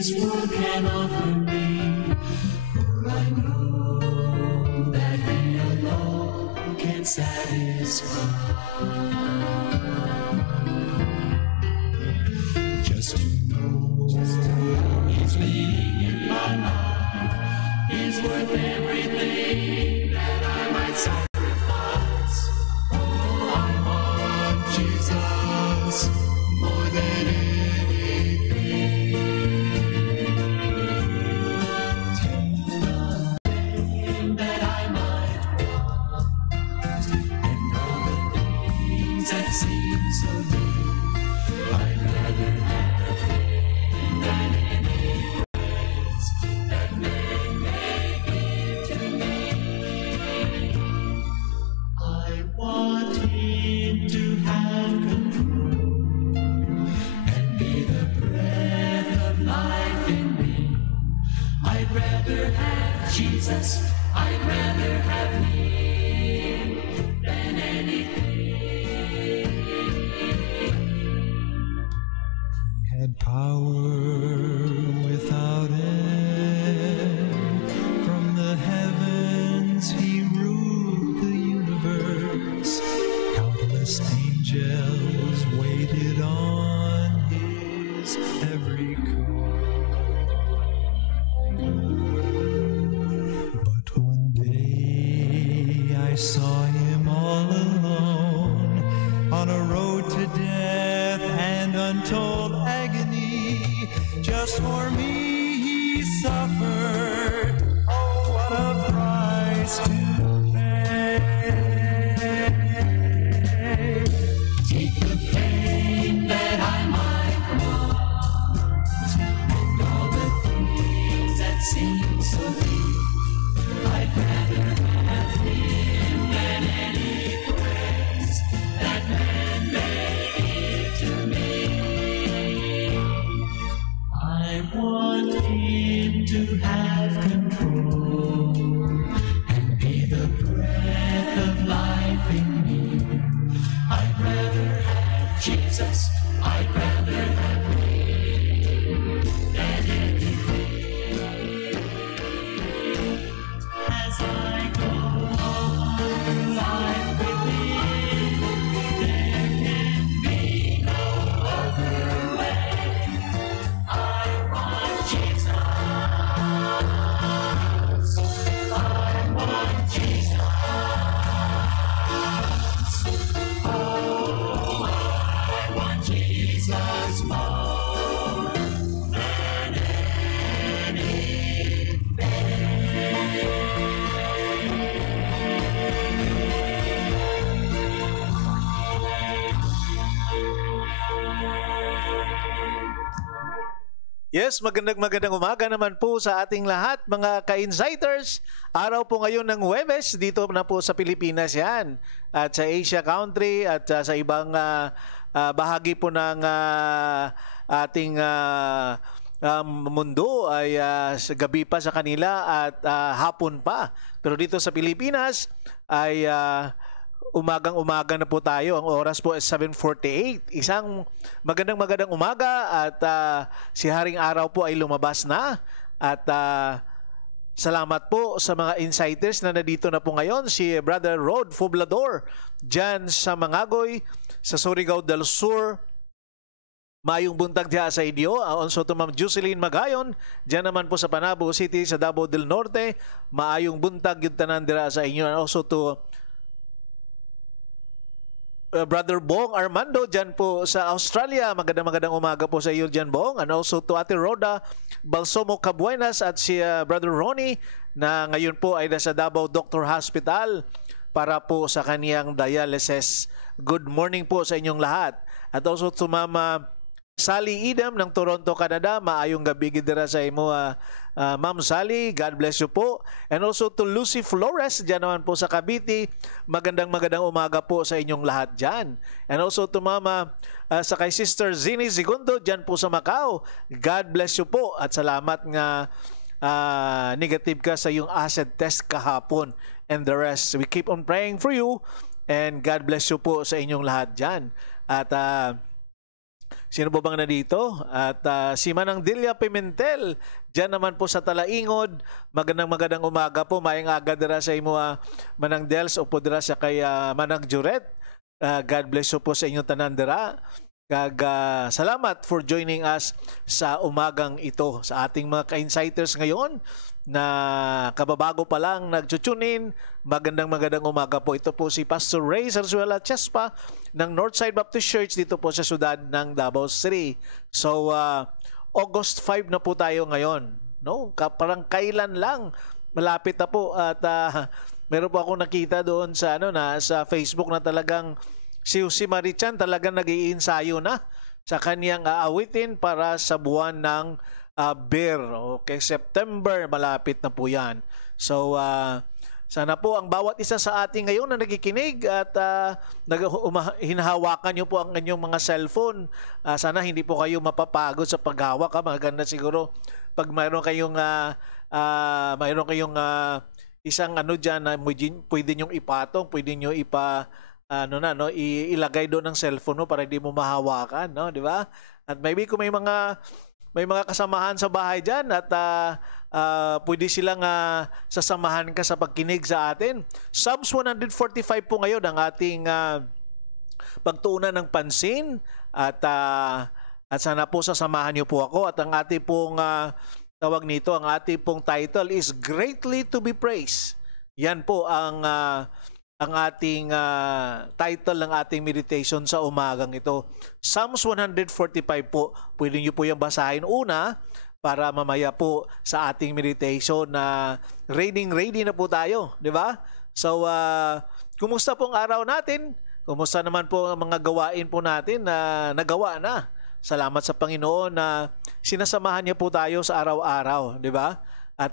this world can offer me. For I know that He alone can satisfy. Just to know His leading in my life is worth everything that I might sacrifice. Oh, I want Jesus more than anything. Take nothing that I might want, and all the things that seem so dear. I'd rather have Him than any praise that men may give to me. I want Him to have control and be the breath of life in me. I'd rather have Jesus, I'd rather have Him than anything. He had power without end. From the heavens He ruled the universe. Countless angels waited on His every call. But one day I saw Him all alone on a road to death and untold agony. Just for me He suffered. Oh, what a price to pay. Take the pain that I might want, and all the things that seem so deep. I'd rather have Him than any praise that man may give to me. I want Him to have control and be the breath of life in me. I'd rather have Jesus, I'd rather have Him than anything. As I go on through life with Him, there can be no other way. I want Jesus, I want Jesus. Oh, I want Jesus more than anything. Yes, magandang umaga naman po sa ating lahat, mga ka-insiders. Araw po ngayon ng Huwebes, dito na po sa Pilipinas yan. At sa Asia country at sa ibang bahagi po ng ating mundo ay gabi pa sa kanila at hapon pa. Pero dito sa Pilipinas ay umagang-umaga na po tayo. Ang oras po ay 7:48. Isang magandang umaga at si Haring Araw po ay lumabas na. At salamat po sa mga insiders na nandito na po ngayon. Si Brother Rod Poblador dyan sa Mangagoy, sa Surigao del Sur. Mayong buntag diya sa inyo. Also to Ma'am Jocelyn Magayon dyan naman po sa Panabo City, sa Davao del Norte. Maayong buntag yung tanan dira sa inyo. And also to Brother Bong Armando dyan po sa Australia. Magandang umaga po sa iyo dyan, Bong. And also to Ate Rhoda Balsomo Cabuenas at si Brother Ronnie na ngayon po ay nasa Davao Doctor Hospital para po sa kaniyang dialysis. Good morning po sa inyong lahat. At also to Mama Sally Idam ng Toronto, Canada. Maayong gabi gidira sa imo, Ma'am Sally. God bless you po. And also to Lucy Flores, dyan naman po sa Cavite. Magandang umaga po sa inyong lahat dyan. And also to Mama, sa kay Sister Zini Segundo, dyan po sa Macau. God bless you po. At salamat nga negative ka sa iyong acid test kahapon. And the rest, we keep on praying for you. And God bless you po sa inyong lahat dyan. At Sino po bang nandito? At si Manang Delia Pimentel, dyan naman po sa Talaingod. Magandang umaga po. Maayong aga dira sa imo, Manang Dels, o po dira sa kay Manang Juret. God bless you po sa inyong tanan dira. Salamat for joining us sa umagang ito. Sa ating mga ka-insighters ngayon na kababago pa lang nagtutune in, magandang umaga po. Ito po si Pastor Ray Zarzuela Chespa ng Northside Baptist Church dito po sa siyudad ng Davao City. So August 5 na po tayo ngayon, no? Parang kailan lang, malapit na po. At meron po ako nakita doon sa sa Facebook na talagang si Marichan talagang nag-iinsayo na sa kaniyang aawitin para sa buwan ng Bear. Okay, September, malapit na po yan. So, sana po ang bawat isa sa ating ngayon na nakikinig at hinahawakan nyo po ang inyong mga cellphone. Sana hindi po kayo mapapagod sa paghawak. Maganda siguro pag mayroon kayong isang dyan na pwede nyong ipatong, pwede nyo ilagay doon ng cellphone mo para hindi mo mahawakan, no? Di ba? At maybe kung may mga kasamahan sa bahay dyan at pwede silang sasamahan ka sa pagkinig sa atin. Psalms 145 po ngayon ang ating pagtuunan ng pansin at sana po sasamahan niyo po ako. At ang ating pong tawag nito, ang ating pong title is Greatly to be Praised. Yan po ang ating title ng ating meditation sa umagang ito. Psalms 145 po. Pwede niyo po yung basahin una para mamaya po sa ating meditation na ready na po tayo, di ba? So, kumusta pong araw natin? Kumusta naman po ang mga gawain po natin na nagawa na? Salamat sa Panginoon na sinasamahan niya po tayo sa araw-araw, di ba? At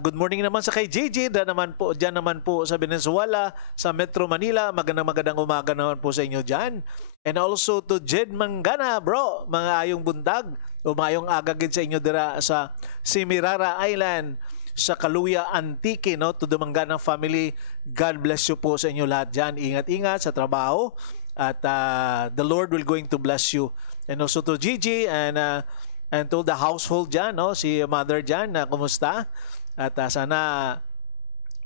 good morning naman sa kay Gigi, dyan naman po sa Venezuela, sa Metro Manila. Magandang umaga naman po sa inyo dyan. And also to Jed Mangana, bro, mga ayong buntag, o mayong agagid sa inyo dira sa Simirara Island, sa Kaluya Antique, no? To the Mangana family, God bless you po sa inyo lahat dyan. Ingat-ingat sa trabaho at the Lord will going to bless you. And also to Gigi and to the household dyan, no? Si mother dyan, kumusta? At sana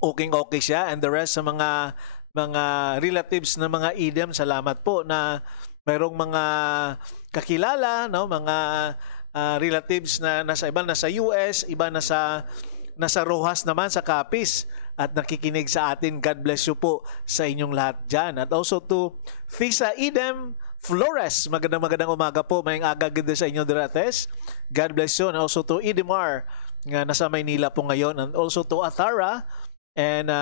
okay siya, and the rest sa mga relatives na mga idem, salamat po na mayroong mga kakilala, no, mga relatives na nasa US, iba nasa Rojas naman sa Capiz at nakikinig sa atin. God bless you po sa inyong lahat diyan. At also to Fisa Idem Flores, magandang umaga po, mayang aga gid sa inyo dirates. God bless you. And also to Idemar nga nasa Maynila po ngayon, and also to Athara, and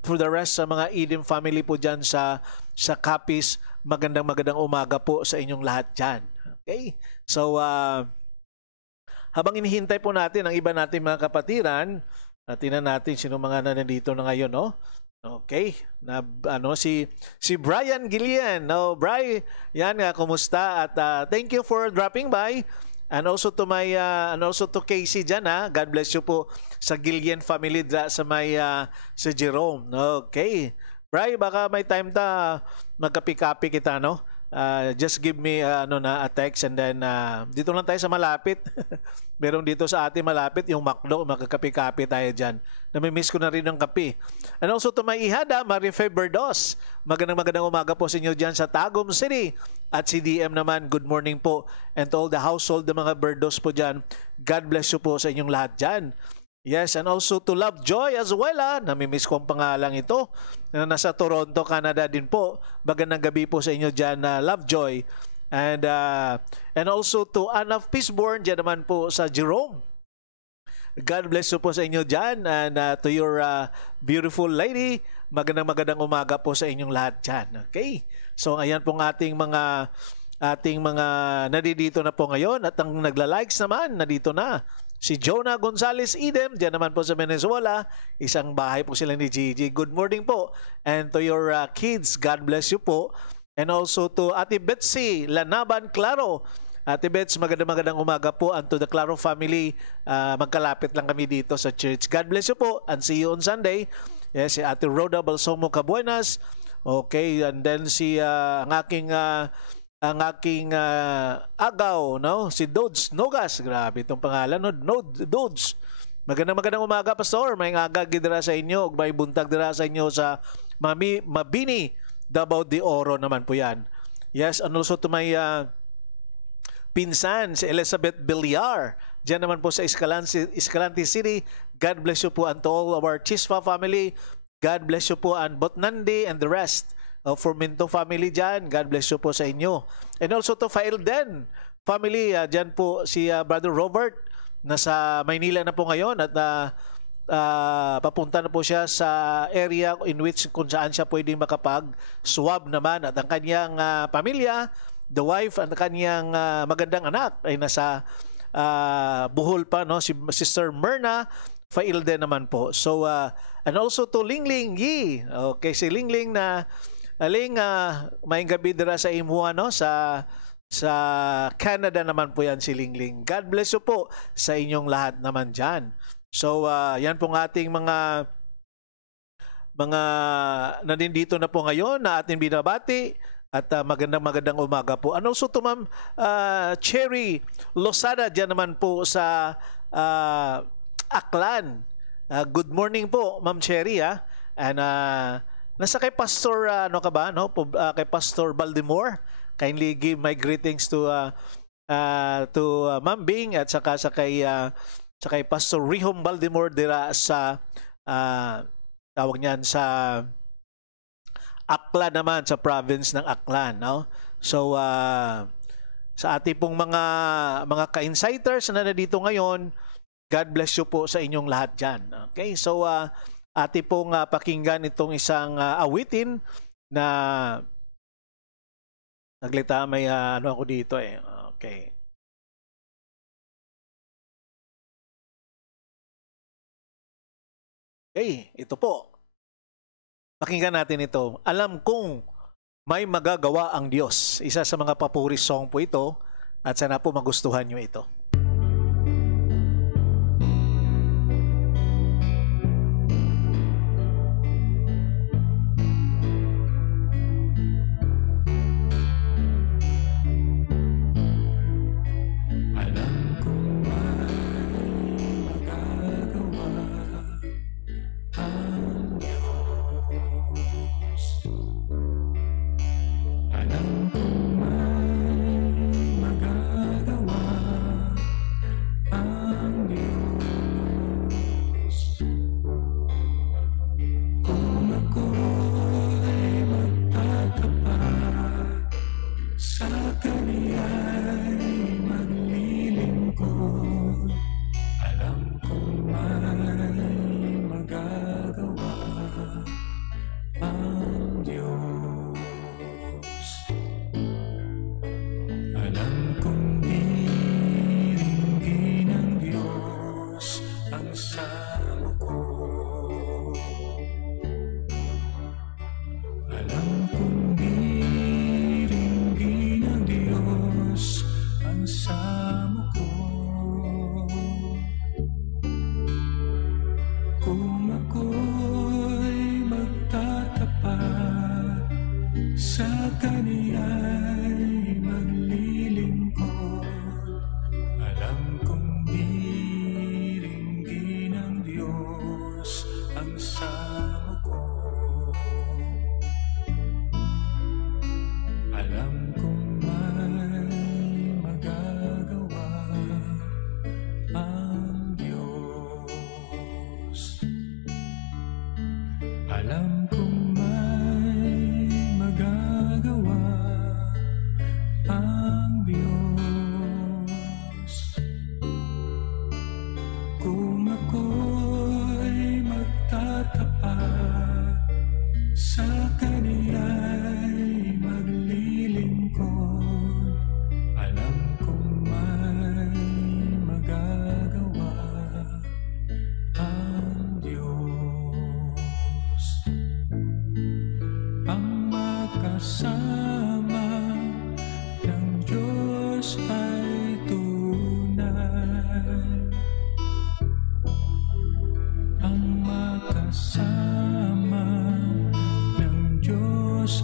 for the rest sa mga Idem family po dyan sa Capiz, magandang umaga po sa inyong lahat dyan. Okay? So, habang inihintay po natin ang iba nating mga kapatiran, tingnan natin sino mga nandito na ngayon, no? Okay, si Brian Gillian. No, Bri, yan nga, kumusta? At thank you for dropping by. And also to Casey dyan, God bless you po sa Gillian family sa sa Jerome. Okay. Bri, baka may time magkapi-kapi kita, no? Just give me a text, and then dito lang tayo sa malapit. Meron dito sa atin malapit yung McDo, magkakapi-kapi tayo dyan. Namimiss ko na rin ng kape. And also to my ihada, Marife Berdos. Magandang umaga po sa inyo dyan sa Tagum City. At si DM naman, good morning po. And to all the household ng mga Berdos po dyan, God bless you po sa inyong lahat dyan. Yes, and also to Lovejoy as well. Namimiss ko ang pangalang ito. Na nasa Toronto, Canada din po. Magandang gabi po sa inyo dyan, Lovejoy. And also to Anna Pisborn, dyan naman po sa Jerome. God bless you po sa inyo dyan. And to your beautiful lady, magandang umaga po sa inyong lahat dyan. Okay? So, ayan pong ating mga nadidito na po ngayon. At ang nagla-likes naman, nadito na. Si Jonah Gonzalez Idem, dyan naman po sa Venezuela. Isang bahay po sila ni Gigi. Good morning po. And to your kids, God bless you po. And also to Ate Betsy Lanaban Claro. Ate Bets, magandang umaga po. And to the Claro family, magkalapit lang kami dito sa church. God bless you po and see you on Sunday. Yes, si Ate Rhoda Balsomo Cabuenas. Okay, and then ang aking ang aking agaw, no? Si Dodes Nogas. Grabe itong pangalan, no? Dodes. Magandang umaga, Pastor. May aga gidira sa inyo, ug may buntag dira sa inyo sa Mabini, Davao de Oro naman po yan. Yes, and also to my pinsan, si Elizabeth Villar. Diyan naman po sa Escalante City. God bless you po and to all of our Chispa family. God bless you po and Botnandi and the rest of Forminto family dyan. God bless you po sa inyo. And also to Failden family. Dyan po si Brother Robert. Nasa Maynila na po ngayon at papunta na po siya sa area in which kung saan siya pwedeng makapag-swab naman. At ang kanyang pamilya, the wife, at ang kanyang magandang anak ay nasa Bohol pa, no? Si Sister Myrna Failden naman po. So, and also to Lingling Yi. Okay, si Lingling na aling may gabi dira sa imuha, no? Sa Canada naman po yan si Lingling. God bless you po sa inyong lahat naman dyan. So, yan pong ating mga nandito na po ngayon na ating binabati at magandang umaga po. And also to Ma'am Cherry Losada dyan naman po sa Aklan. Good morning po, Ma'am Cherry. And nasa kay Pastor kay Pastor Baltimore. Kindly give my greetings to Ma'am Bing at saka sa kay Pastor Rihom Baltimore dira sa tawag niyan sa Aklan naman, sa province ng Aklan, no? So sa ating pong mga ka-insiders na nandito ngayon, God bless you po sa inyong lahat diyan. Okay? So ating pong pakinggan itong isang awitin na naglita, may ako dito eh. Okay. Okay, ito po. Pakinggan natin ito. Alam kong may magagawa ang Diyos. Isa sa mga papuri song po ito at sana po magustuhan nyo ito.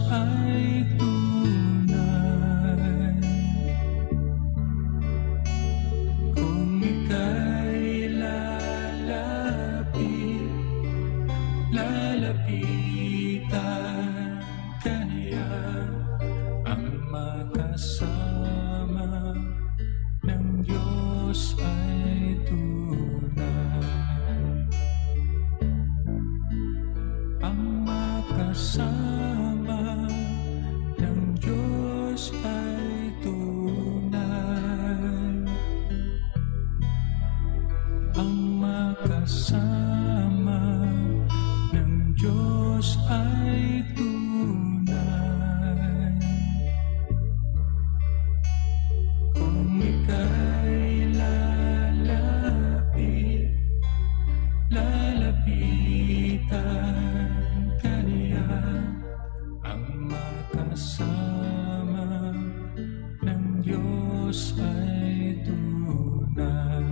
Ay tunay lalapitan ka niya, ang makasama ng Diyos ay tunay. Ang makasama ng Diyos ay tunay. Ang makasama ng Diyos ay tunay. Kung ika'y lalapitan ka niya, ang makasama ng Diyos ay tunay.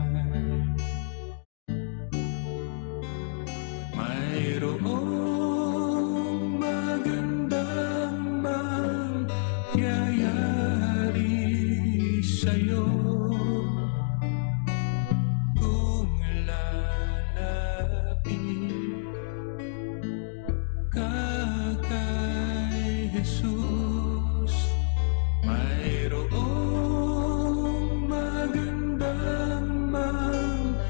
Mayroong magandang mangyayari sa'yo kung lalapit ka kay Jesus. Mayroong magandang mangyayari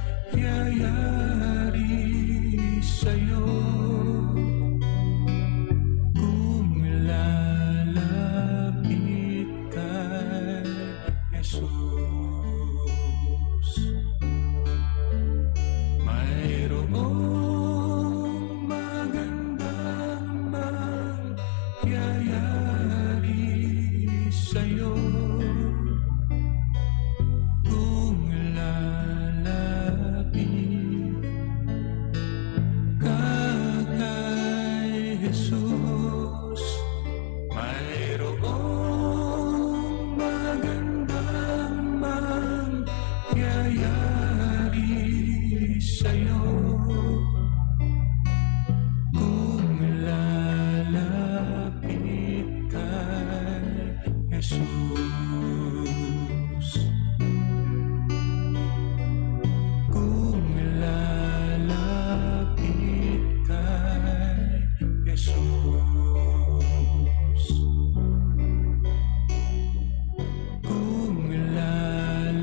sa'yo kung lalapit kay Jesus. Mayroong magandang mangyayari sa'yo kung lalapit ka kay Jesus. Mayroong magandang mangyayari sa'yo kung lalapit kay Jesus. Kung lalapit kay Jesus. Kung lalapit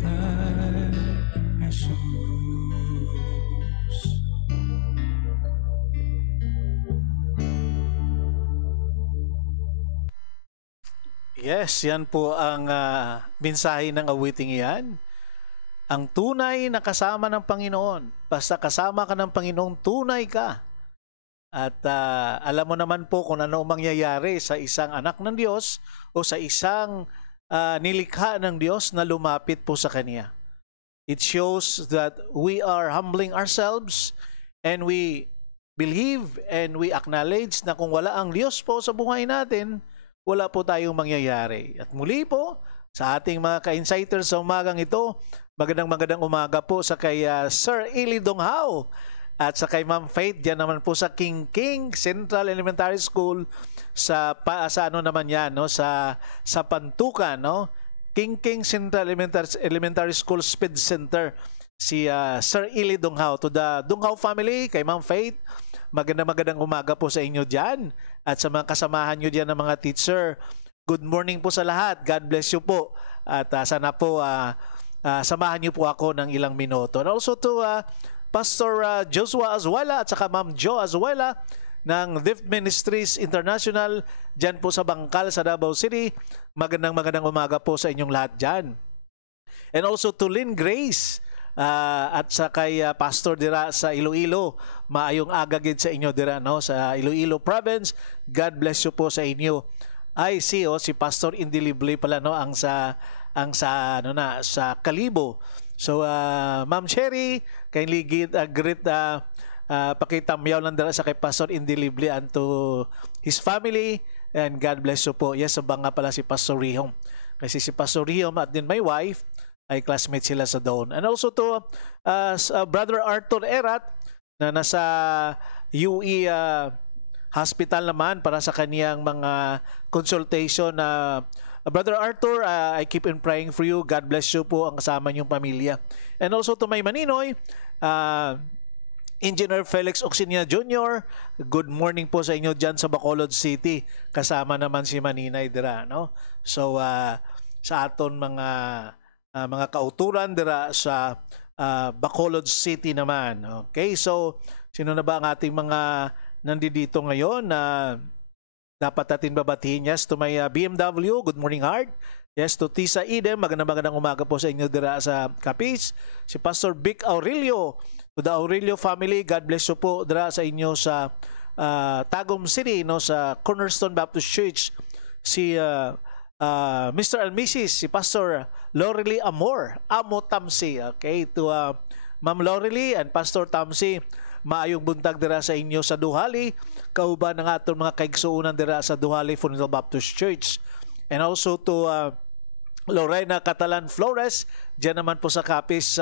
kay Jesus. Yes, yan po ang mensahe ng awiting iyan. Ang tunay na kasama ng Panginoon. Basta kasama ka ng Panginoon, tunay ka. At alam mo naman po kung ano mangyayari sa isang anak ng Diyos o sa isang nilikha ng Diyos na lumapit po sa Kanya. It shows that we are humbling ourselves and we believe and we acknowledge na kung wala ang Diyos po sa buhay natin, wala po tayong mangyayari. At muli po, sa ating mga ka-insighters sa umagang ito, magandang umaga po sa kay Sir Eli Donghao at sa kay Ma'am Faith, diyan naman po sa King Central Elementary School sa ano naman yan, no? sa Pantukan, no? King Central Elementary School Speed Center, si Sir Eli Donghao. To the Donghao family, kay Ma'am Faith, magandang umaga po sa inyo dyan. At sa mga kasamahan nyo dyan ng mga teacher, good morning po sa lahat. God bless you po. At sana po samahan nyo po ako ng ilang minuto. And also to Pastor Joshua Azuela at saka Ma'am Jo Azuela ng Deaf Ministries International dyan po sa Bangkal sa Davao City. Magandang umaga po sa inyong lahat dyan. And also to Lynn Grace at sa kay Pastor dira sa Iloilo, maayong aga gid sa inyo dira, no, sa Iloilo Province. God bless you po sa inyo. I see si Pastor Indelible pala, no, ang sa Kalibo. So Ma'am Sherry, kindly greet pakitamyaw lang dira sa kay Pastor Indelible and to his family, and God bless you po. Yes, sabang nga pala si Pastor Rihom. Kasi si Pastor Rihom at din my wife ay classmate sila sa doon. And also to Brother Arthur Erat na nasa UE hospital naman para sa kaniyang mga consultation. Brother Arthur, I keep on praying for you. God bless you po ang kasama niyong pamilya. And also to my maninoy, Engineer Felix Oxinia Jr., good morning po sa inyo dyan sa Bacolod City. Kasama naman si Maninay dira, no? So sa aton mga kauturan dira sa Bacolod City naman. Okay, so sino na ba ang ating mga nandito ngayon na dapat natin babatiin? Yes, to my BMW, good morning Hard. Yes, to Tisa Idem, magandang umaga po sa inyo dira sa Capiz. Si Pastor Vic Aurelio, to the Aurelio family, God bless you po dira sa inyo sa Tagum City, no, sa Cornerstone Baptist Church. Si Mr. and Mrs. si Pastor Lorely Amo Tamsi. Okay, to Ma'am Lorely and Pastor Tamsi, maayong buntag dira sa inyo sa Duhali, kauban ng aton mga kaigsuunan dira sa Duhali Funeral Baptist Church. And also to Lorena Catalan Flores, dyan naman po sa Capiz,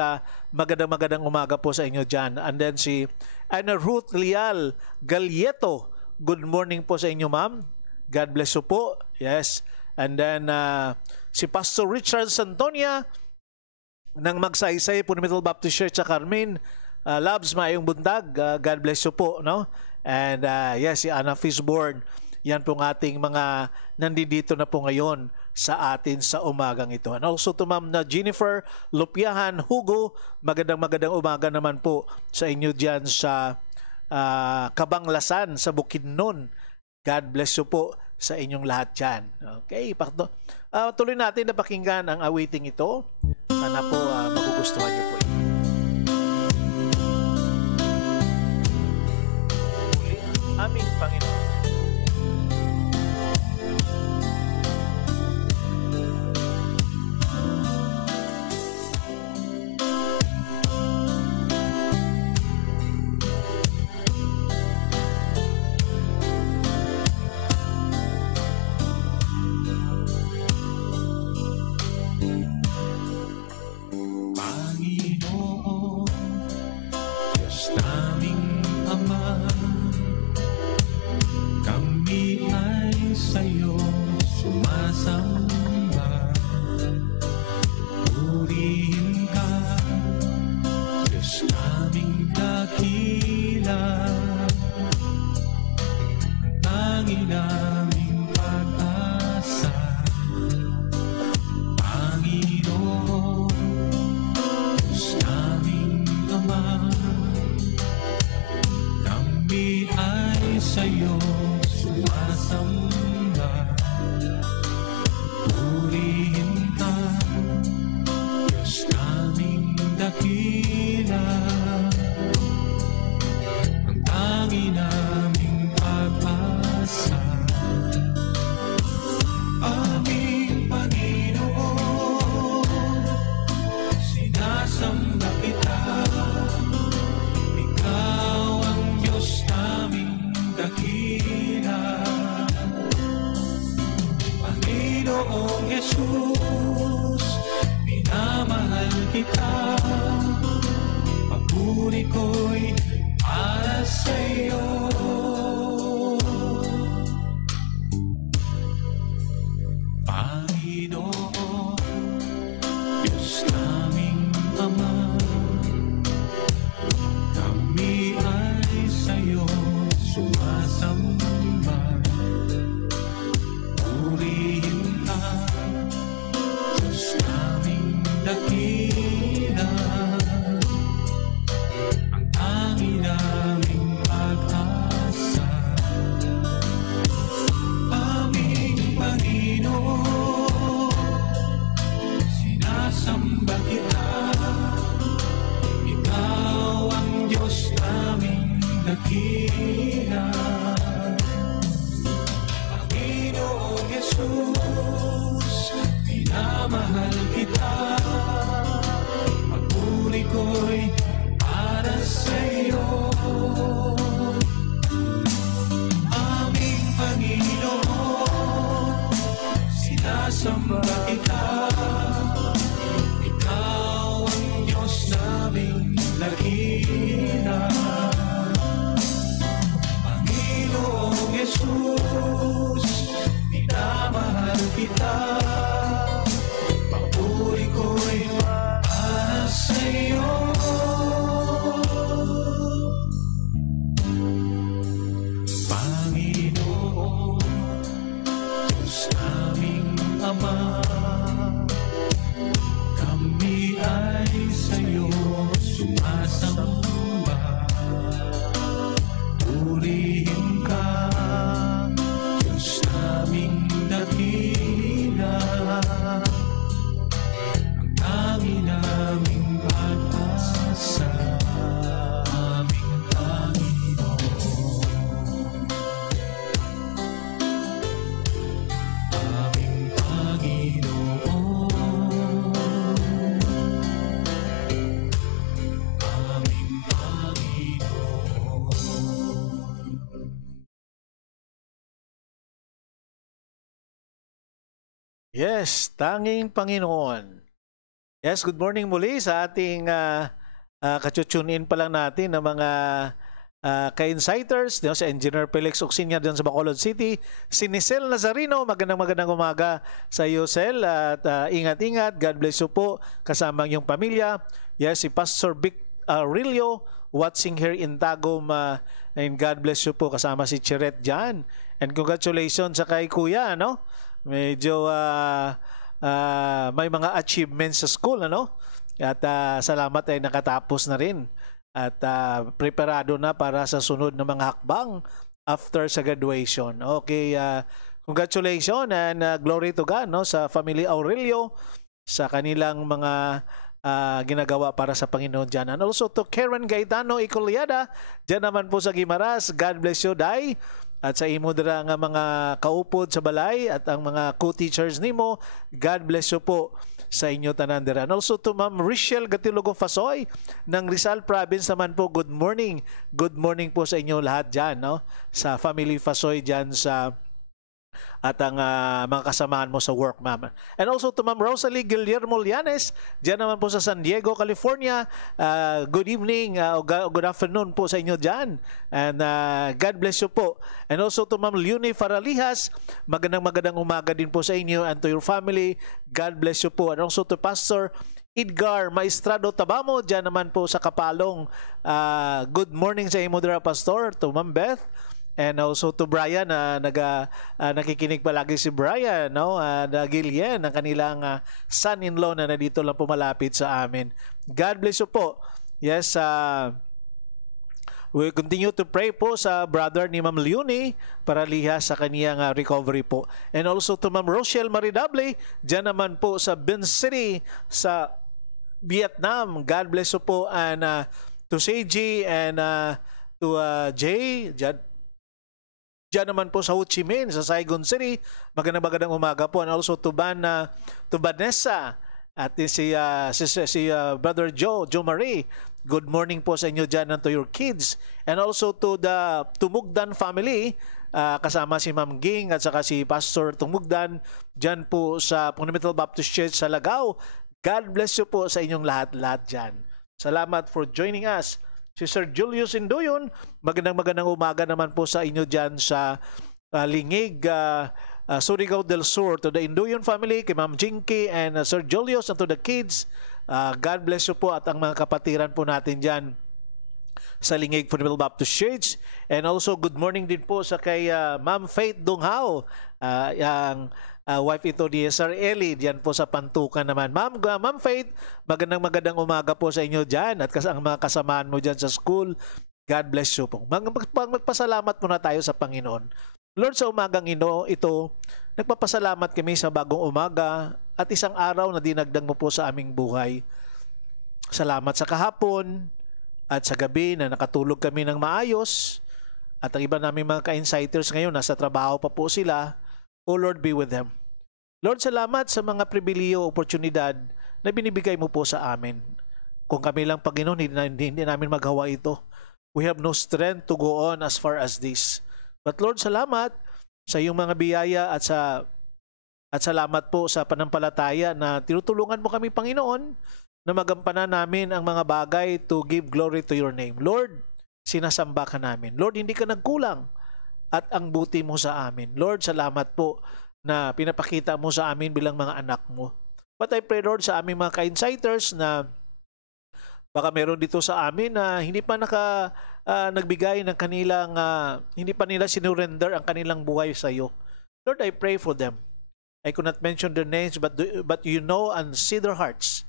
magandang umaga po sa inyo dyan. And then si Ana Ruth Lial Galieto, good morning po sa inyo ma'am. God bless you po. Yes. And then si Pastor Richard Santonia ng Magsaysay Fundamental Baptist Church sa Carmen, Labs, maayong buntag. God bless you po, no? And yes, si Anna Fisborn, yan pong ating mga nandito na po ngayon sa atin sa umagang ito. And also to Ma'am na Jennifer Lupiahan Hugo, magandang umaga naman po sa inyo dyan sa Kabanglasan, sa Bukidnon. God bless you po sa inyong lahat dyan. Okay, tuloy natin na pakinggan ang awiting ito. Sana po magugustuhan niyo po ito. Aming Panginoon. Yes, tanging Panginoon. Yes, good morning muli sa ating katutune in pa lang natin ng mga ka-insighters, si Engineer Felix Oxinya dyan sa Bacolod City, si Nicel Nazarino, magandang umaga sa iyo, Cel, at ingat-ingat, God bless you po, kasama ang iyong pamilya. Yes, si Pastor Vic Aurelio, watching here in Tagum, and God bless you po, kasama si Chiret dyan. And congratulations sa kay Kuya, no? Medyo may mga achievements sa school, ano? At salamat ay nakatapos na rin. At preparado na para sa sunod na mga hakbang after sa graduation. Okay, congratulations and glory to God, no, sa family Aurelio sa kanilang mga ginagawa para sa Panginoon dyan. And also to Karen Gaetano Icoliada, dyan naman po sa Guimaras, God bless you, Day. At sa imo dira nga mga kaupod sa balay at ang mga co-teachers nimo, God bless you po sa inyo tanan dira. And also to Ma'am Richelle Gatilogo Fasoy ng Rizal Province naman po, good morning. Good morning po sa inyo lahat dyan, no? Sa family Fasoy dyan sa at ang mga kasamahan mo sa work, ma'am. And also to Ma'am Rosalie Guillermo Llanes, dyan naman po sa San Diego, California. Good evening, good afternoon po sa inyo dyan. And God bless you po. And also to Ma'am Leonie Faralihas, magandang umaga din po sa inyo and to your family. God bless you po. And also to Pastor Edgar Maestrado Tabamo, dyan naman po sa Kapalong. Good morning sa imo dira, Pastor. To Ma'am Beth. And also to Brian, nakikinig palagi si Brian, no? Gillian, ang kanilang son-in-law na nandito lang po malapit sa amin. God bless you po. Yes, we continue to pray po sa brother ni Ma'am Leonie para lihas sa kaniyang recovery po. And also to Ma'am Rochelle Maridable, dyan naman po sa Ben City sa Vietnam. God bless you po. And to Seiji and to Jay, dyan naman po sa Ho Chi Minh, sa Saigon City, magandang umaga po. And also to Vanessa at si Brother Joe Marie, good morning po sa inyo dyan and to your kids. And also to the Tumugdan family, kasama si Ma'am Ging at saka si Pastor Tumugdan dyan po sa Fundamental Baptist Church sa Lagao. God bless you po sa inyong lahat dyan. Salamat for joining us. Si Sir Julius Induyon, magandang umaga naman po sa inyo dyan sa Lingig, Surigao del Sur. To the Induyon family, kay Ma'am Jinky and Sir Julius and to the kids, God bless you po at ang mga kapatiran po natin dyan sa Lingig Fundamental Baptist Church. And also good morning din po sa kay Ma'am Faith Donghao, ang wife ito ni Sir Eli, diyan po sa Pantukan naman. Ma'am Faith, magandang umaga po sa inyo dyan at ang mga kasamaan mo dyan sa school. God bless you po. Magpasalamat muna tayo sa Panginoon. Lord, sa umagang ito, nagpapasalamat kami sa bagong umaga at isang araw na dinagdag mo po sa aming buhay. Salamat sa kahapon at sa gabi na nakatulog kami ng maayos at ang iba namin mga ka-insighters ngayon, nasa trabaho pa po sila. Oh Lord, be with them. Lord, salamat sa mga pribiliyo, oportunidad na binibigay mo po sa amin. Kung kami lang, Panginoon, hindi namin magawa ito. We have no strength to go on as far as this. But Lord, salamat sa iyong mga biyaya at salamat po sa panampalataya na tinutulungan mo kami, Panginoon, na magampanan namin ang mga bagay to give glory to your name. Lord, sinasamba ka namin. Lord, hindi ka nagkulang at ang buti mo sa amin. Lord, salamat po na pinapakita mo sa amin bilang mga anak mo. But I pray, Lord, sa aming mga ka-insighters na baka meron dito sa amin na hindi pa nagbigay ng kanilang, hindi pa nila sinurrender ang kanilang buhay sa iyo. Lord, I pray for them. I could not mention their names, but you know and see their hearts.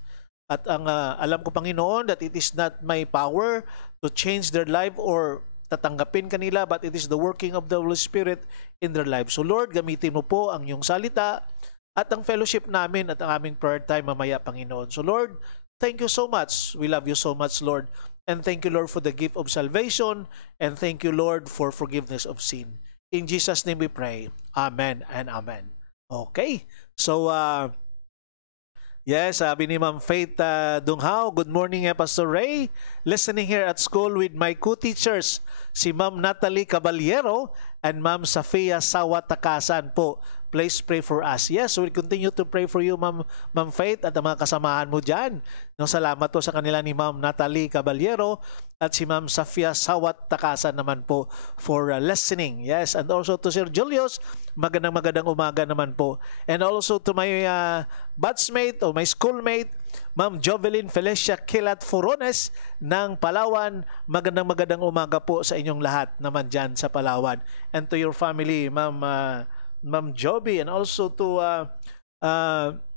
At ang alam ko, Panginoon, that it is not my power to change their life or tatanggapin kanila, but it is the working of the Holy Spirit in their lives. So Lord, gamitin mo po ang iyong salita at ang fellowship namin at ang aming prayer time mamaya, Panginoon. So Lord, thank you so much. We love you so much, Lord. And thank you, Lord, for the gift of salvation. And thank you, Lord, for forgiveness of sin. In Jesus' name we pray. Amen and amen. Okay. So, yes, sabi ni Ma'am Faith Donghao, good morning, Pastor Ray. Listening here at school with my co-teachers, si Ma'am Natalie Caballero and Ma'am Safia Sawa Takasan po. please pray for us. Yes, we continue to pray for you, Ma'am Faith, at ang mga kasamahan mo dyan. No, salamat po sa kanila ni Ma'am Natalie Caballero at si Ma'am Safia Sawat Takasan naman po for listening. Yes, and also to Sir Julius, magandang umaga naman po. And also to my batchmate o my schoolmate, Ma'am Jovelyn Felicia Kilat Forones ng Palawan, magandang umaga po sa inyong lahat naman dyan sa Palawan. And to your family, Ma'am Joby, and also to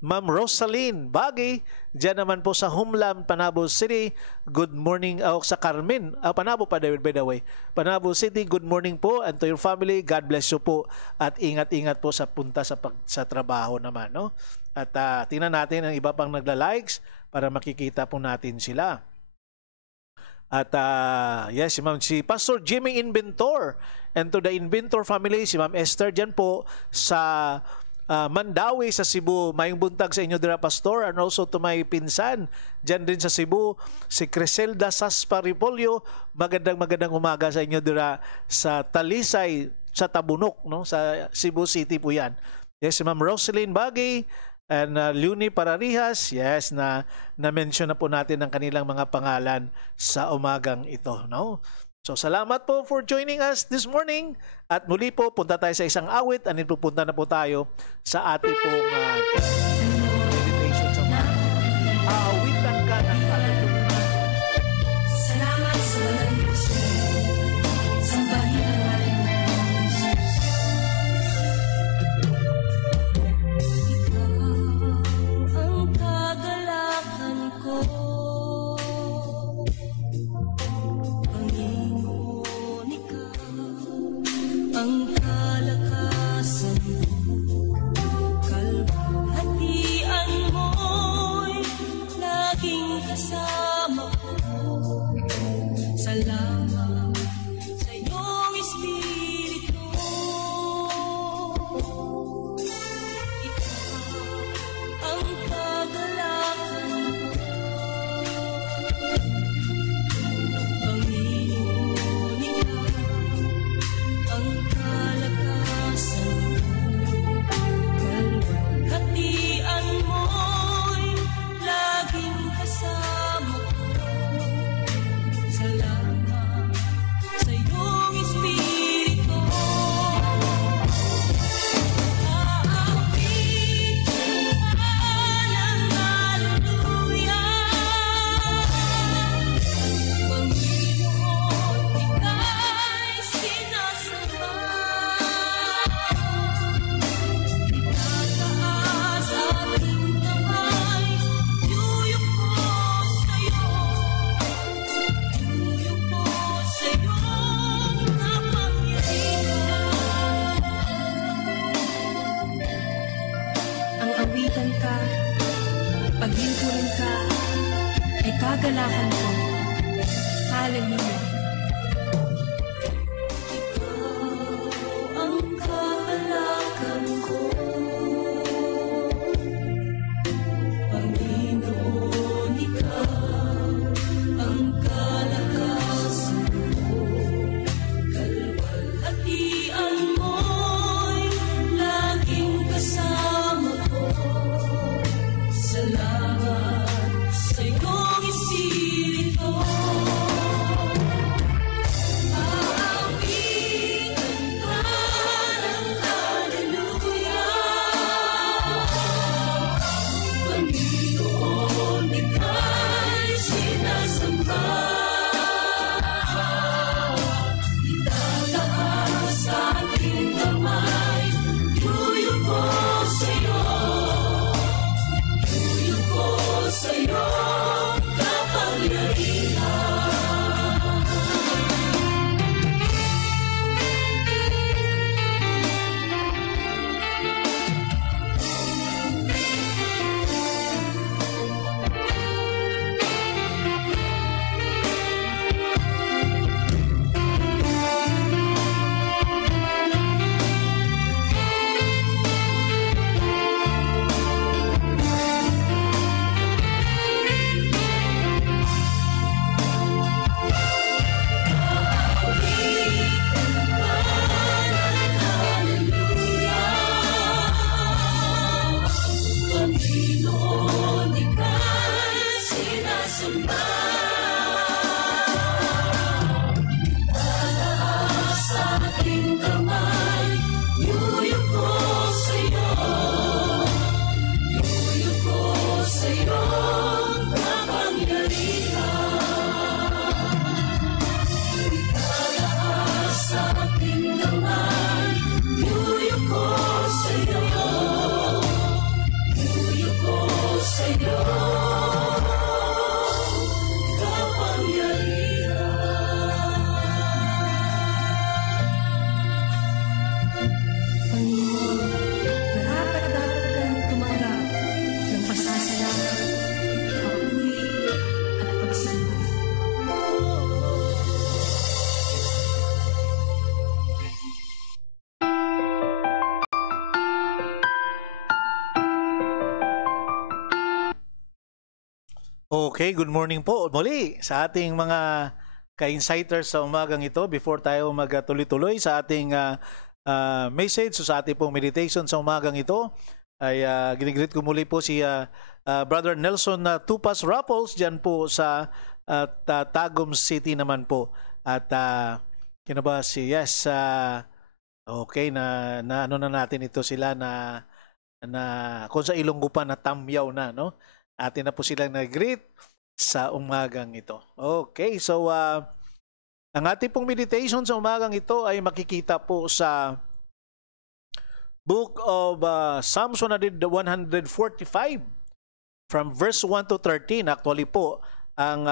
Ma'am Rosaline Bagay, dyan naman po sa Humlam, Panabo City. Good morning sa Carmen, Panabo pa by the way. Panabo City, good morning po, and to your family, God bless you po at ingat-ingat po sa punta sa trabaho naman, no? At tingnan natin ang iba pang nagla-likes para makikita po natin sila. At yes, si Pastor Jimmy Inventor, and to the Inventor family, si Ma'am Esther dyan po sa Mandawi sa Cebu. Mayong buntag sa inyo dira, Pastor, and also to my pinsan dyan din sa Cebu, si Criselda Saspa Ripolio. Magandang umaga sa inyo dira sa Talisay, sa Tabunok, no? Sa Cebu City po yan. Yes, si Ma'am Rosaline Bagay and Luni Pararihas. Yes, na-mention na po natin ang kanilang mga pangalan sa umagang ito, no? So salamat po for joining us this morning. At muli po, punta tayo sa isang awit, and pupunta na po tayo sa ating pong meditation sa mga aawitan ka ng hallelujah. Salamat sa Diyos, sambahin ang ating Jesus. Ikaw ang kagalakan ko, Panginoon, ikaw ang kalakasan ko, kalwalhatian mo'y laging kasama ko. Salamat sa iyong Espiritu. Ikaw ang kagalakan ko, Panginoon, ikaw ang kalakasan ko, kalwalhatian mo'y laging kasama ko. Salamat sa iyong Espiritu. Aawitin ka ng hallelujah. Panginoon, ika'y sinasamba. Itataas aking kamay, yuyuko sa'yo. Yuyuko sa iyong kapangyarihan. Ang awitan ka, paglingkuran ka, ay kagalakan ko. Hallelujah. Ikaw ang kagalakan ko, Panginoon, ikaw ang kalakasan ko, kalwalhatian mo'y laging kasama ko. Salamat sa iyong Espiritu. aking kamay, yuyuk ko sa'yo, yuyuk ko sa'yo, kapangyarihan. Itataas sa aking kamay, yuyuk ko sa'yo, yuyuk ko sa'yo, Okay, good morning po muli sa ating mga ka-insighters sa umagang ito. Before tayo magtuloy-tuloy sa ating message o sa ating pong meditation sa umagang ito, ay ginigreet ko muli po si Brother Nelson Tupas Rapples dyan po sa Tagum City naman po. At kinaba si yes, okay na ano na natin ito sila na kung sa Ilonggo pa na tamyaw na, no? Atin na po silang nag-greet sa umagang ito. Okay, so ang ating pong meditation sa umagang ito ay makikita po sa Book of Psalms 145 from verse 1 to 13. Actually po, ang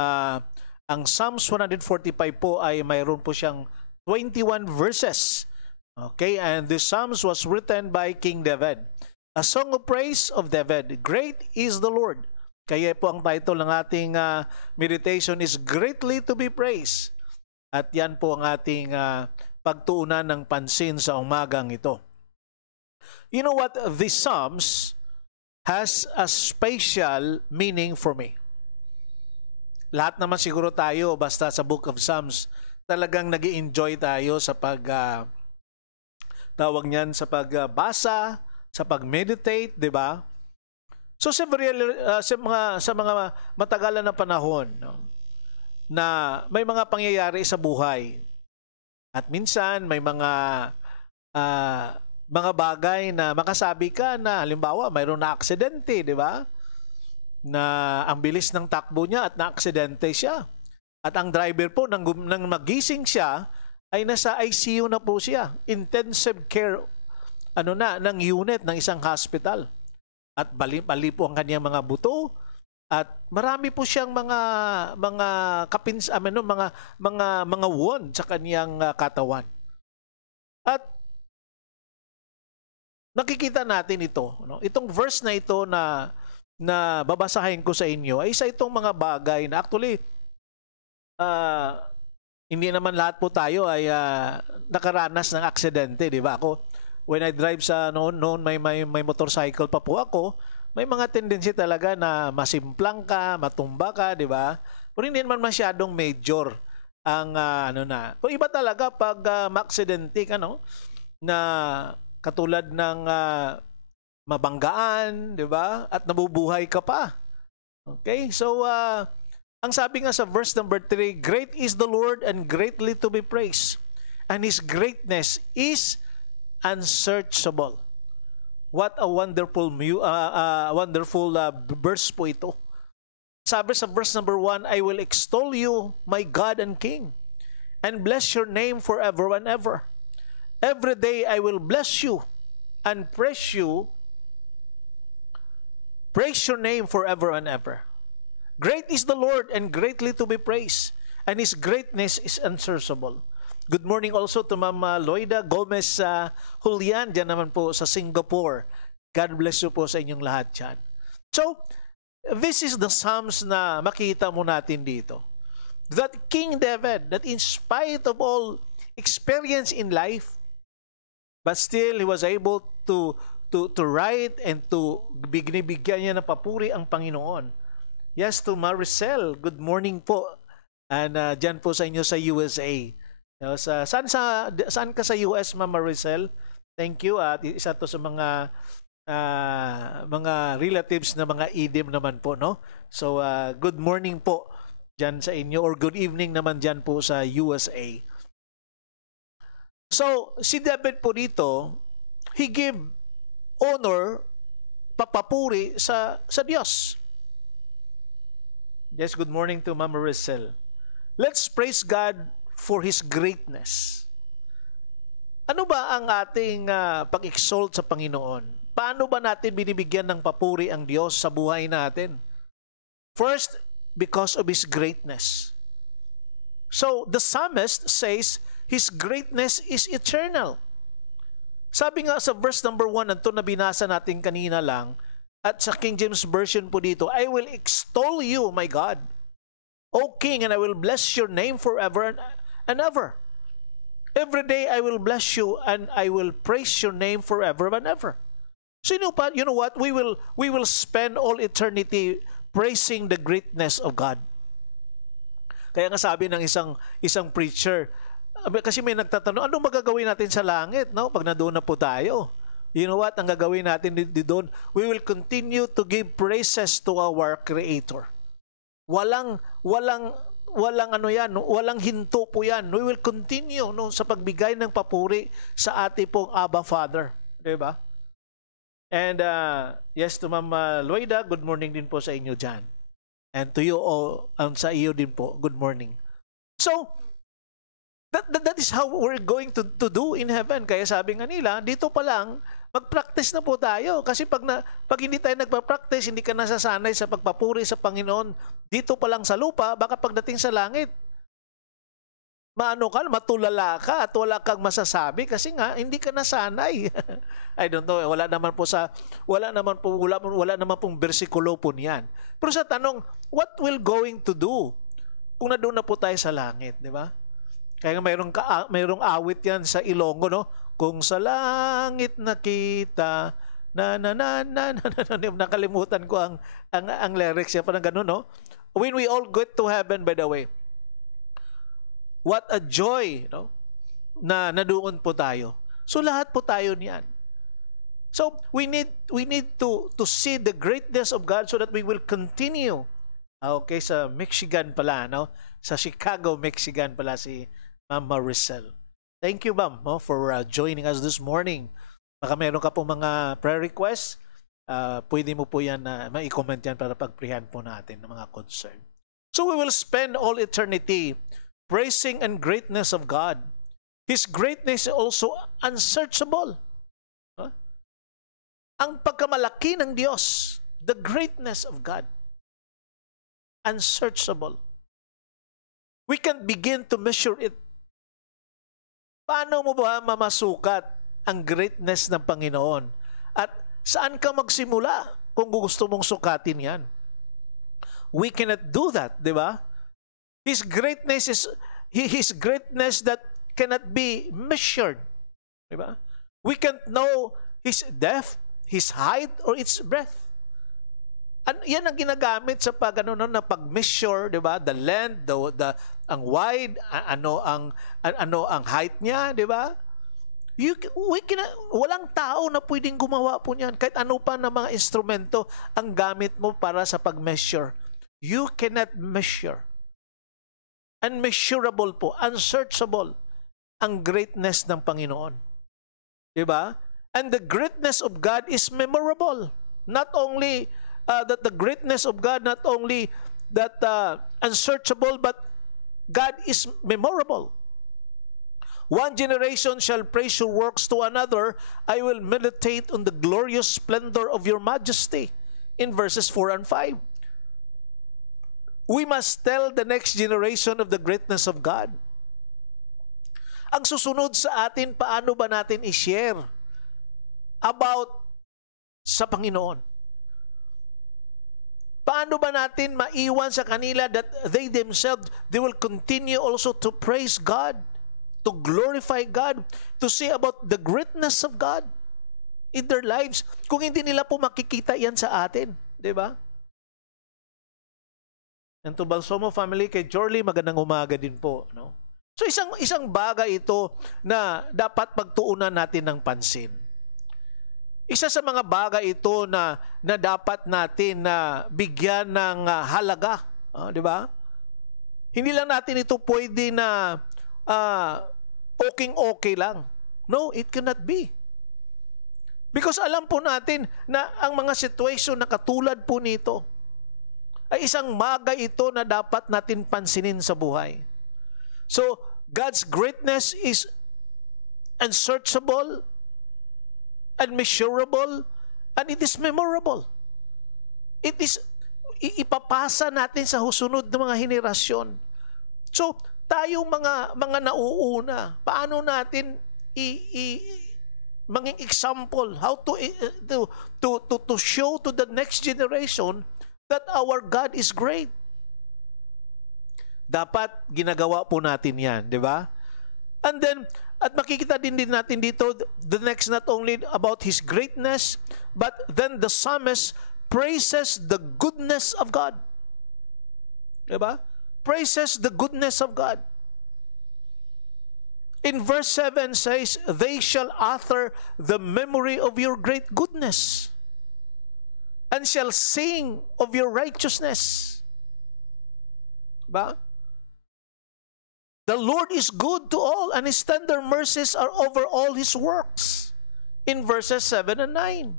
Psalms 145 po ay mayroon po siyang 21 verses. Okay, and this Psalms was written by King David. A song of praise of David. Great is the Lord. Kaya po ang title ng ating meditation is Greatly to be Praised. At yan po ang ating pagtuunan ng pansin sa umagang ito. You know what? This Psalms has a special meaning for me. Lahat naman siguro tayo, basta sa Book of Psalms, talagang nag-i-enjoy tayo sa tawag niyan, sa pagbasa, sa pag-meditate, di ba? So sa mga matagalan na panahon, no, na may mga pangyayari sa buhay. At minsan may mga bagay na makasabi ka na halimbawa mayroon na aksidente, di ba? Na ang bilis ng takbo niya at na-aksidente siya. At ang driver po nang magising siya ay nasa ICU na po siya. Intensive care ng unit ng isang hospital. At bali po ang kanyang mga buto at marami po siyang mga wound sa kanyang katawan. At nakikita natin ito, no? Itong verse na ito na babasahin ko sa inyo ay isa itong mga bagay na actually hindi naman lahat po tayo ay nakaranas ng aksidente, di ba? Ako, when I drive sa noon may motorcycle pa po ako, may mga tendency talaga na masimplang ka, matumba ka, di ba? Pero hindi naman masyadong major ang Pero iba talaga pag ma-aksidente ka, no? Na katulad ng mabanggaan, di ba? At nabubuhay ka pa. Okay? So ang sabi nga sa verse number 3, great is the Lord and greatly to be praised, and His greatness is unsearchable. What a wonderful verse po ito. Sabi sa verse number 1, I will extol you, my God and King, and bless your name forever and ever. Every day I will bless you and praise you. Praise your name forever and ever. Great is the Lord and greatly to be praised, and His greatness is unsearchable. Good morning also to Ma'am Loida Gomez Julian, dyan naman po sa Singapore. God bless you po sa inyong lahat dyan. So, this is the Psalms na makita mo natin dito. That King David, that in spite of all experience in life, but still he was able to write and to binibigyan niya ng papuri ang Panginoon. Yes, to Maricel, good morning po. And dyan po sa inyo sa USA. Saan ka sa US, Ma'am Maricel? Thank you. At isa to sa mga relatives na mga idim naman po, no? So, good morning po dyan sa inyo, or good evening naman dyan po sa USA. So, si David po dito, he gave honor, papapuri sa Diyos. Yes, good morning to Mama Rizal. Let's praise God for His greatness. Ano ba ang ating pag-exalt sa Panginoon? Paano ba natin binibigyan ng papuri ang Diyos sa buhay natin? First, because of His greatness. So, the psalmist says, His greatness is eternal. Sabi nga sa verse number 1, ito na binasa natin kanina lang, at sa King James Version po dito, I will extol you, my God, O King, and I will bless your name forever and ever. Every day I will bless you, and I will praise your name forever and ever. So you know what? We will spend all eternity praising the greatness of God. Kaya nga sabi ng isang preacher, kasi may nagtatanong, anong magagawin natin sa langit, no? Pag nandoon na po tayo. You know what? Ang gagawin natin doon, we will continue to give praises to our Creator. Walang ano yan, walang hinto po yan. We will continue sa pagbigay ng papuri sa ating pong Abba Father. Diba? And yes, to Ma'am Loida, good morning din po sa inyo dyan. And to you all, sa iyo din po, good morning. So, that is how we're going to do in heaven. Kaya sabi nga nila, dito pa lang, mag-practice na po tayo. Kasi pag hindi tayo nagpa-practice, hindi ka nasasanay sa pagpapuri sa Panginoon, dito pa lang sa lupa, baka pagdating sa langit, matulala ka at wala kang masasabi kasi nga hindi ka nasanay. I don't know, wala naman pong bersikulo po niyan. Pero sa tanong, what will going to do kung na doon na po tayo sa langit, di ba? Kaya mayroong awit yan sa Ilonggo, no? Kung sa langit nakita, nakalimutan ko ang lyrics yan, parang gano'n, no? When we all get to heaven, by the way, what a joy, no? Na doon po tayo. So lahat po tayo niyan. So we need to see the greatness of God so that we will continue. Okay, sa Michigan pala, no? Sa Chicago, Michigan pala si Mama Rizal. Thank you, ma'am, for joining us this morning. Baka meron ka po mga prayer requests, pwede mo po yan ma-comment yan para pagprihan po natin ng mga concern. So we will spend all eternity praising and greatness of God. His greatness is also unsearchable. Huh? Ang pagkamalaki ng Diyos, the greatness of God, unsearchable. We can't begin to measure it. Paano mo ba mamasukat ang greatness ng Panginoon? At saan ka magsimula kung gusto mong sukatin yan? We cannot do that, di ba? His greatness is His greatness that cannot be measured. Di ba? We can't know His depth, His height, or its breadth. Yan ang ginagamit sa na pag-measure, di ba? The length, ang wide, ang height niya, di ba? Walang tao na pwedeng gumawa po niyan. Kahit ano pa na mga instrumento ang gamit mo para sa pag-measure. You cannot measure. Unmeasurable po, unsearchable ang greatness ng Panginoon. Di ba? And the greatness of God is memorable. Not only that the greatness of God, not only that unsearchable, but God is memorable. One generation shall praise your works to another. I will meditate on the glorious splendor of your majesty. In verses 4 and 5. We must tell the next generation of the greatness of God. Ang susunod sa atin, paano ba natin i-share about sa Panginoon? Paano ba natin maiwan sa kanila that they themselves, they will continue also to praise God, to glorify God, to say about the greatness of God in their lives, kung hindi nila po makikita yan sa atin, di ba? And to Balsomo family, kay Jorly, magandang umaga din po, no? So isang bagay ito na dapat pagtuunan natin ng pansin. Isa sa mga bagay ito na dapat natin na bigyan ng halaga, di ba? Hindi lang natin ito pwede na okay lang. No, it cannot be. Because alam po natin na ang mga situation na katulad po nito ay isang bagay ito na dapat natin pansinin sa buhay. So, God's greatness is unsearchable, unmeasurable, and it is memorable. It is ipapasa natin sa susunod na mga henerasyon. So, tayong mga nauuna, paano natin maging example, how to show to the next generation that our God is great. Dapat ginagawa po natin yan, di ba? And then, at makikita din natin dito, the next not only about His greatness, but then the psalmist praises the goodness of God. Diba? Praises the goodness of God. In verse 7 says, they shall utter the memory of your great goodness and shall sing of your righteousness. Diba? The Lord is good to all, and His tender mercies are over all His works. In verses 7 and 9.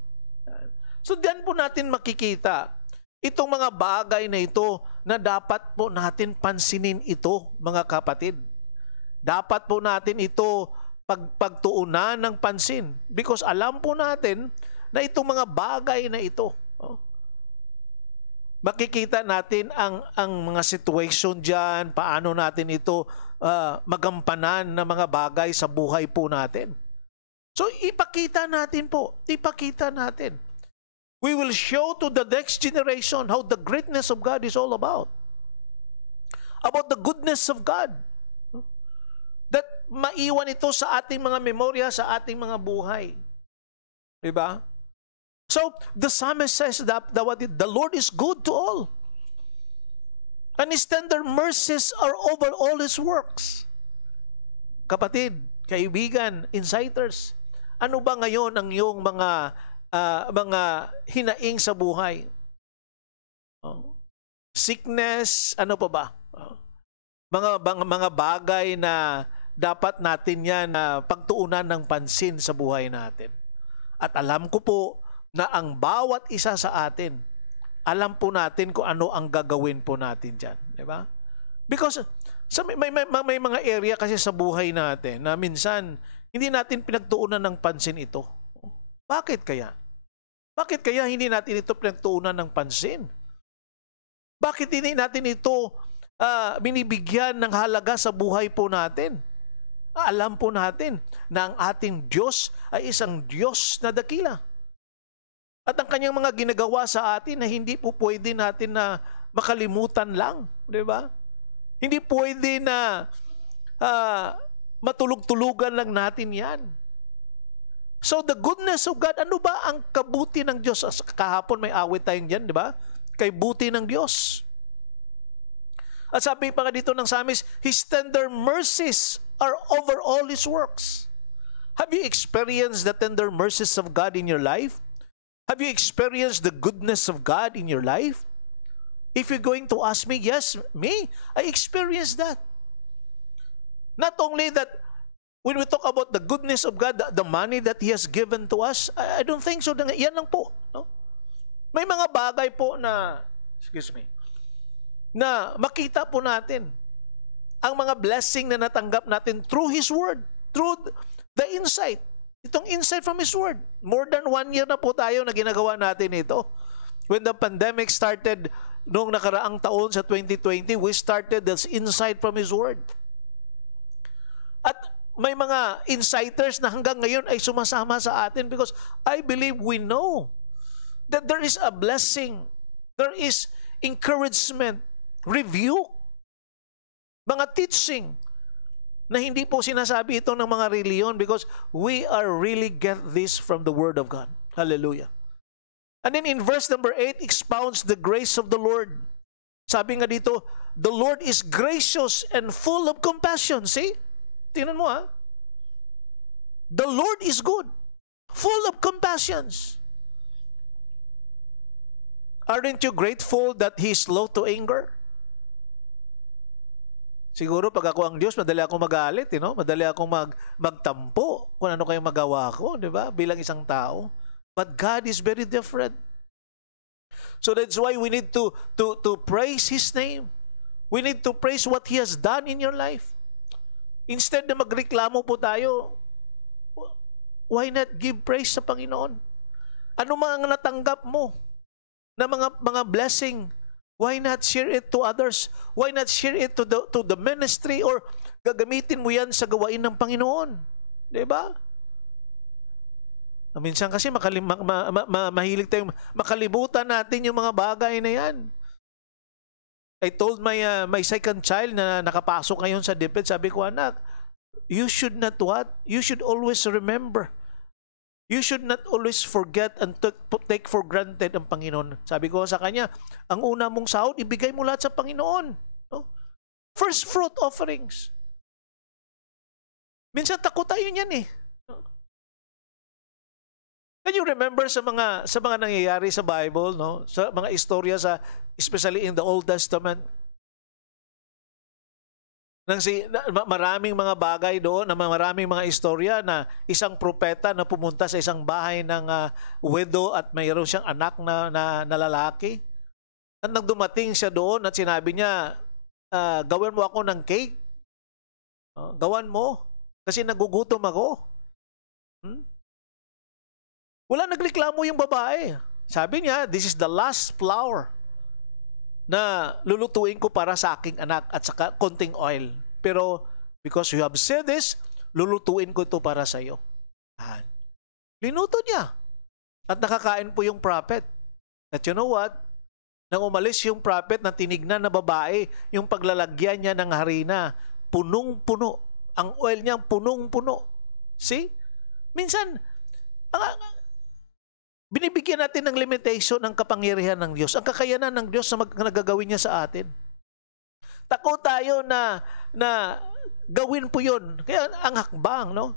So diyan po natin makikita itong mga bagay na ito na dapat po natin pansinin ito, mga kapatid. Dapat po natin ito pagtuunan ng pansin. Because alam po natin na itong mga bagay na ito, makikita natin ang mga situation dyan, paano natin ito magampanan ng mga bagay sa buhay po natin. So ipakita natin po, ipakita natin. We will show to the next generation how the greatness of God is all about. About the goodness of God. That maiwan ito sa ating mga memorya, sa ating mga buhay. Diba? So, the psalmist says that the Lord is good to all. And His tender mercies are over all His works. Kapatid, kaibigan, insiders, ano ba ngayon ang iyong mga hinaing sa buhay? Sickness, ano pa ba? Mga bagay na dapat natin yan pagtuunan ng pansin sa buhay natin. At alam ko po na ang bawat isa sa atin, alam po natin kung ano ang gagawin po natin dyan. Diba? Because may mga area kasi sa buhay natin na minsan hindi natin pinagtuunan ng pansin ito. Bakit kaya? Bakit kaya hindi natin ito pinagtuunan ng pansin? Bakit hindi natin ito binibigyan ng halaga sa buhay po natin? Alam po natin na ang ating Diyos ay isang Diyos na dakila. At ang kanyang mga ginagawa sa atin na hindi po pwede natin na makalimutan lang. Di ba? Hindi pwede na matulog-tulugan lang natin yan. So the goodness of God, ano ba ang kabuti ng Diyos? Kahapon may awit tayong dyan, di ba? Kay buti ng Diyos. At sabi pa nga dito ng psalmist, His tender mercies are over all His works. Have you experienced the tender mercies of God in your life? Have you experienced the goodness of God in your life? If you're going to ask me, yes, me, I experienced that. Not only that, when we talk about the goodness of God, the money that He has given to us, I don't think so. Yan lang po. No? May mga bagay po na, na makita po natin ang mga blessing na natanggap natin through His Word, through the insight. Itong insight from His Word. More than 1 year na po tayo na ginagawa natin ito. When the pandemic started noong nakaraang taon sa 2020, we started this insight from His Word. At may mga insiders na hanggang ngayon ay sumasama sa atin because I believe we know that there is a blessing, there is encouragement, review, mga teaching na hindi po sinasabi ito ng mga reliyon because we are really get this from the Word of God. Hallelujah. And then in verse number 8, expounds the grace of the Lord. Sabi nga dito, the Lord is gracious and full of compassion. See? Tingnan mo ha. The Lord is good, full of compassions. Aren't you grateful that He is slow to anger? Siguro pag ako ang Diyos, madali akong magalit, madali akong magtampo kung ano kayong magawa ko, di ba? Bilang isang tao. But God is very different. So that's why we need to praise His name. We need to praise what He has done in your life. Instead na magreklamo po tayo, why not give praise sa Panginoon? Ano mga natanggap mo na mga blessing? Why not share it to others? Why not share it to the ministry, or gagamitin mo yan sa gawain ng Panginoon? Di ba? Minsan kasi mahilig tayong makalimutan natin yung mga bagay na yan. I told my second child na nakapasok ngayon sa DepEd, sabi ko, anak, you should not what? You should always remember. You should not always forget and take for granted ang Panginoon. Sabi ko sa kanya, ang una mong sahod, ibigay mo lahat sa Panginoon. No? First fruit offerings. Minsan takot tayo niyan eh. Can you remember sa mga nangyayari sa Bible, no? Sa mga istorya especially in the Old Testament? Maraming mga bagay doon, maraming mga istorya na isang propeta na pumunta sa isang bahay ng widow at mayroon siyang anak na lalaki. At nang dumating siya doon at sinabi niya, gawin mo ako ng cake. Gawan mo kasi nagugutom ako. Wala nagreklamo yung babae. Sabi niya, this is the last flour na lulutuin ko para sa aking anak at saka konting oil. Pero because you have said this, lulutuin ko ito para sa iyo. Linuto niya. At nakakain po yung prophet. At you know what? Nang umalis yung prophet na tinignan na babae, yung paglalagyan niya ng harina, punong-puno. Ang oil niya punong-puno. See? Minsan, binibigyan natin ng limitation ng kapangyarihan ng Diyos. Ang kakayanan ng Diyos na nagagawin niya sa atin. Takot tayo na gawin po yun. Kaya ang hakbang, no?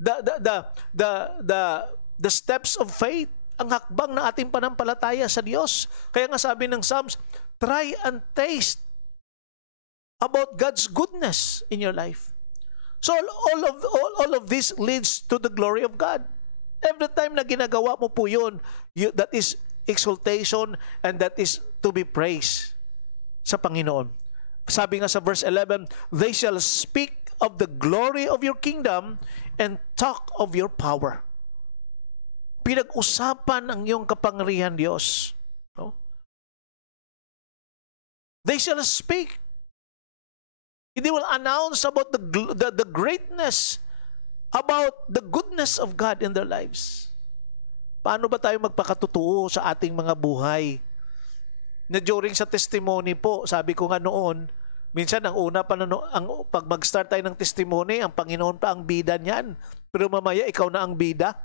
The steps of faith, ang hakbang na ating panampalataya sa Diyos. Kaya nga sabi ng Psalms, try and taste about God's goodness in your life. So all of this leads to the glory of God. Every time na ginagawa mo po yun, that is exaltation and that is to be praised sa Panginoon. Sabi nga sa verse 11, they shall speak of the glory of your kingdom and talk of your power. Pinag-usapan ang iyong kapangyarihan, Diyos. No? They shall speak. They will announce about the greatness, about the goodness of God in their lives. Paano ba tayo magpakatotoo sa ating mga buhay? Na during sa testimony po, sabi ko nga noon, minsan ang una pa pag mag-start tayo ng testimony, ang Panginoon pa ang bida niyan. Pero mamaya ikaw na ang bida.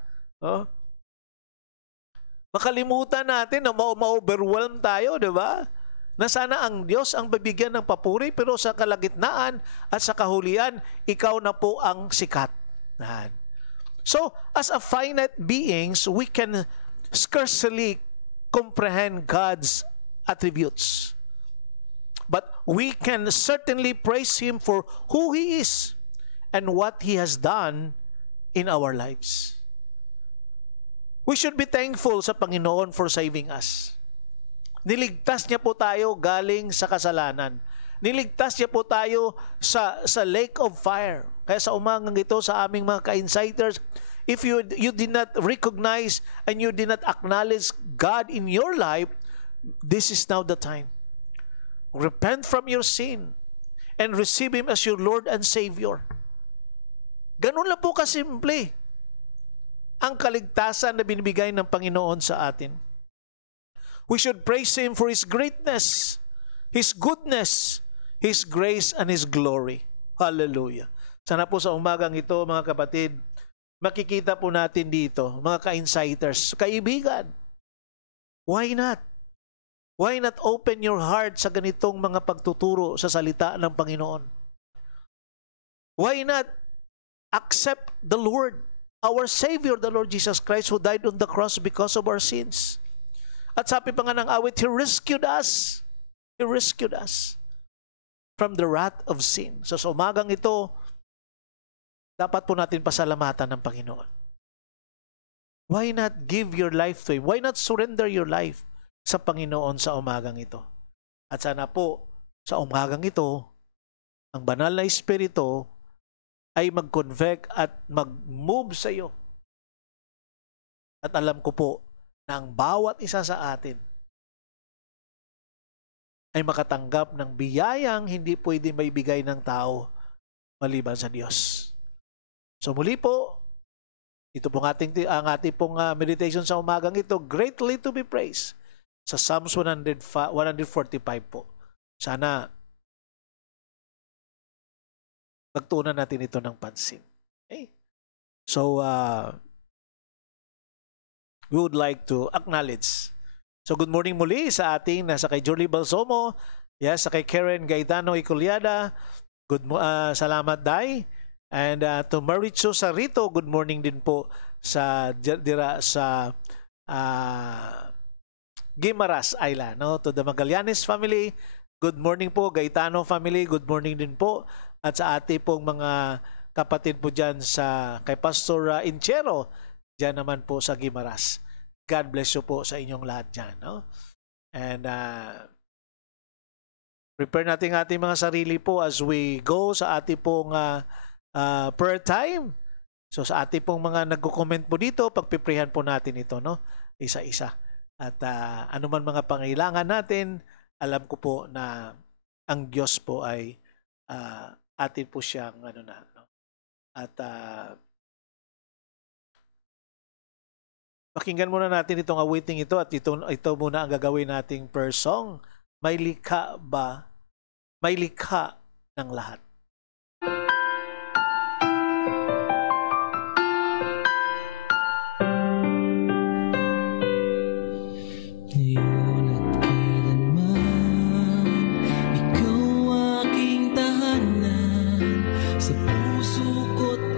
Makalimutan natin na ma-overwhelm tayo, di ba? Na sana ang Diyos ang bibigyan ng papuri, pero sa kalagitnaan at sa kahulian, ikaw na po ang sikat. So, as a finite beings, we can scarcely comprehend God's attributes. But we can certainly praise Him for who He is and what He has done in our lives. We should be thankful sa Panginoon for saving us. Niligtas niya po tayo galing sa kasalanan. Niligtas niya po tayo sa lake of fire. Kaya sa umagang ito sa aming mga ka-insiders, if you did not recognize and you did not acknowledge God in your life, this is now the time. Repent from your sin and receive Him as your Lord and Savior. Ganun lang po kasimple ang kaligtasan na binibigay ng Panginoon sa atin. We should praise Him for His greatness, His goodness, His grace, and His glory. Hallelujah. Sana po sa umagang ito, mga kapatid, makikita po natin dito, mga ka-insiders, kaibigan, why not? Why not open your heart sa ganitong mga pagtuturo sa salita ng Panginoon? Why not accept the Lord, our Savior, the Lord Jesus Christ, who died on the cross because of our sins? At sabi pa nga ng awit, He rescued us. He rescued us from the wrath of sin. So sa umagang ito, dapat po natin pasalamatan ng Panginoon. Why not give your life to Him? Why not surrender your life sa Panginoon sa umagang ito? At sana po, sa umagang ito, ang banal na Espiritu ay mag-convict at mag-move sa iyo. At alam ko po na ang bawat isa sa atin ay makatanggap ng biyayang hindi pwede maibigay ng tao maliban sa Diyos. So muli po, ito pong ang ating pong meditation sa umagang ito, greatly to be praised, sa Psalms 145 po. Sana pagtuunan natin ito ng pansin. Okay? So, we would like to acknowledge. So, good morning muli sa ating nasa kay Julie Balsomo, yes, sa kay Karen Gaetano Iculiada, salamat Day. And to Maricho Sarito, good morning din po sa Guimaras Island. No? To the Magallanes family, good morning po. Gaetano family, good morning din po. At sa ating pong mga kapatid po dyan kay Pastor Inchero, dyan naman po sa Guimaras. God bless you po sa inyong lahat dyan. No? And prepare natin ating mga sarili po as we go sa ating pong prayer time. So sa ating pong mga nagko-comment po dito, pagpiprehan po natin ito, no? Isa-isa. At anuman mga pangailangan natin, alam ko po na ang Diyos po ay atin po siyang no? At pakinggan muna natin itong awiting ito at ito muna ang gagawin nating prayer song. May likha ba? May likha ng lahat.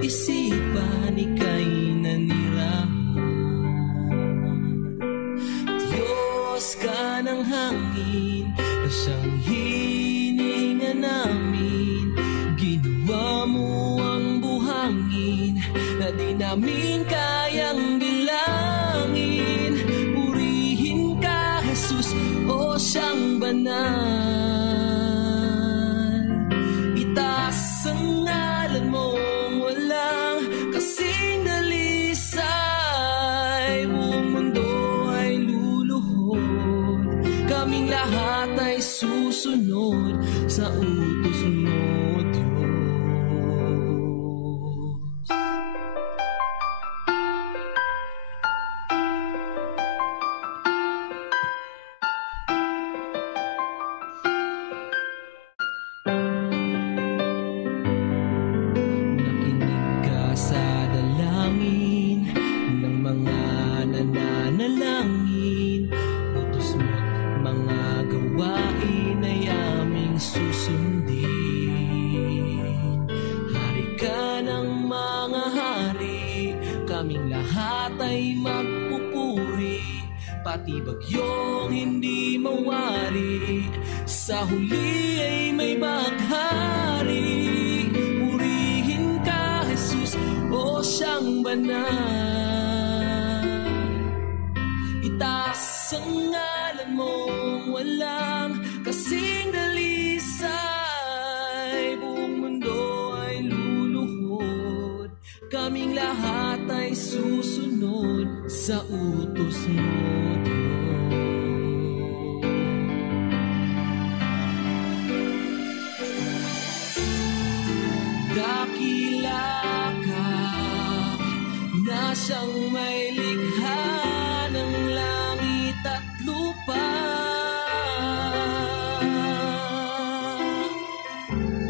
Isipan ika'y nanirahan. Diyos ka ng hangin na siyang hininga namin. Ginawa mo ang buhangin na di namin kayang bilangin. Purihin ka, Jesus, o siyang banal. Itaas ang ngalan mo, kasing dalisay, buong mundo ay luluhod. Kaming lahat ay susunod sa utos mo, Diyos. Pati bagyong hindi mawari, sa huli ay may baghari. Purihin ka, Jesus, o siyang banal. Itaas ang ngalan mong walang kasing dalisay. Buong mundo ay luluhod, kaming lahat ay susunod sa utos mo. Dakila ka na siyang may likha ng langit at lupa.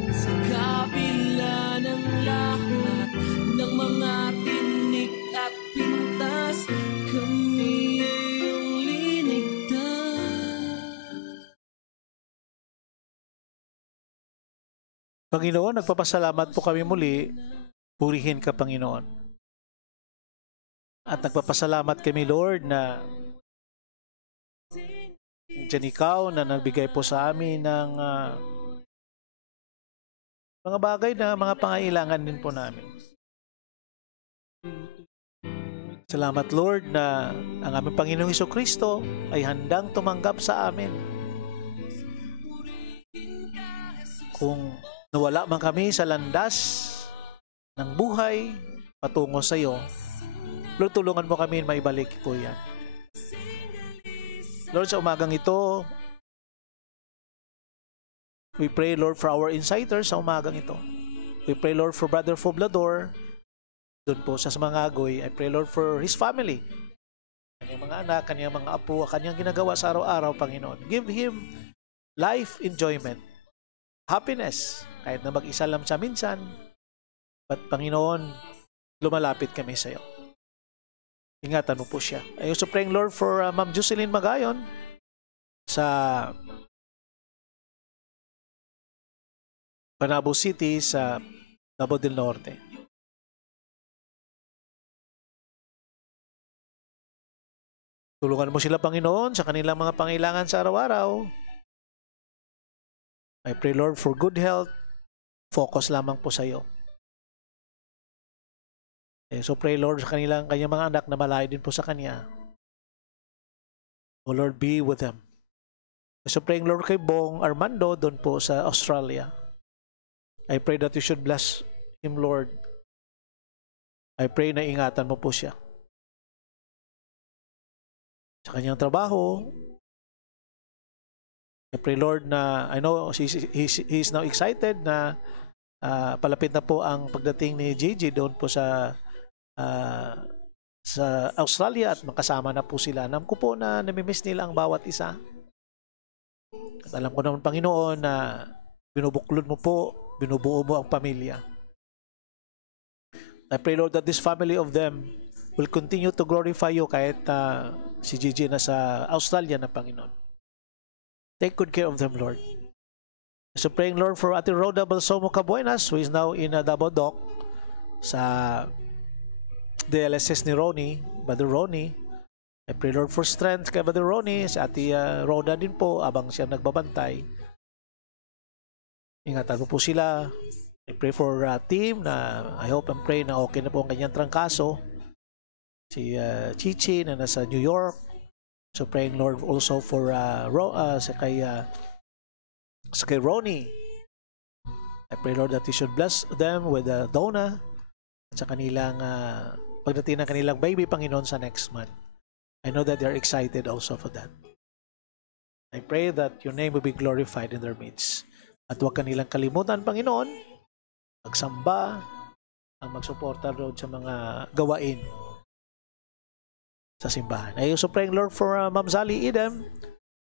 Sa kabila ng lahat ng mga tinik at pintas, kami ay iyong linigtas. Panginoon, nagpapasalamat po kami muli. Purihin ka, Panginoon. At nagpapasalamat kami, Lord, na dyan ikaw na nagbigay po sa amin ng Mga bagay na mga pangailangan din po namin. Salamat Lord na ang aming Panginoong Hesukristo ay handang tumanggap sa amin. Kung nawala man kami sa landas ng buhay patungo sa iyo, Lord, tulungan mo kami maibalik po yan. Lord, sa umagang ito, we pray, Lord, for our insiders sa umagang ito. We pray, Lord, for Brother Poblador, doon po sa Mangagoy. I pray, Lord, for his family. Kanyang mga anak, kanyang mga apo, kanyang ginagawa sa araw-araw, Panginoon. Give him life enjoyment, happiness, kahit na mag-isa lang siya minsan. But, Panginoon, lumalapit kami sa iyo. Ingatan mo po siya. I also praying, Lord, for Ma'am Jocelyn Magayon sa Panabo City sa Davao del Norte. Tulungan mo sila, Panginoon, sa kanilang mga pangailangan sa araw-araw. I pray, Lord, for good health. Focus lamang po sa iyo. So pray, Lord, sa kanyang mga anak na malayo din po sa Kanya. O Lord, be with them. So praying, Lord, kay Bong Armando doon po sa Australia. I pray that you should bless him, Lord. I pray na ingatan mo po siya. Sa kanyang trabaho, I pray, Lord, na I know he's now excited na palapit na po ang pagdating ni Gigi doon po sa Australia at makasama na po sila. Alam ko po na namimiss nila ang bawat isa. At alam ko naman, Panginoon, na binubuklod mo po, binubuo mo ang pamilya. I pray, Lord, that this family of them will continue to glorify you kahit si Gigi na sa Australia na, Panginoon. Take good care of them, Lord. So praying, Lord, for Ate Rhoda Balsomo Cabuenas, who is now in Davao Doc sa DLSS ni Ronnie, Brother Ronnie. I pray, Lord, for strength kay Brother Ronnie, sa Ate Rhoda din po, abang siya nagbabantay. Ingatan mo po sila. I pray for team na I hope and pray na okay na po ang kanyang trangkaso. Si Chichi na nasa New York. So praying, Lord, also for sa kay Ronnie. I pray, Lord, that you should bless them with Donna at sa kanilang pagdating ng kanilang baby, Panginoon, sa next month. I know that they're excited also for that. I pray that your name will be glorified in their midst. At huwag kanilang kalimutan, Panginoon, magsamba, ang magsuporta doon sa mga gawain sa simbahan. I also praying, Lord, for Ma'am Zali Idem.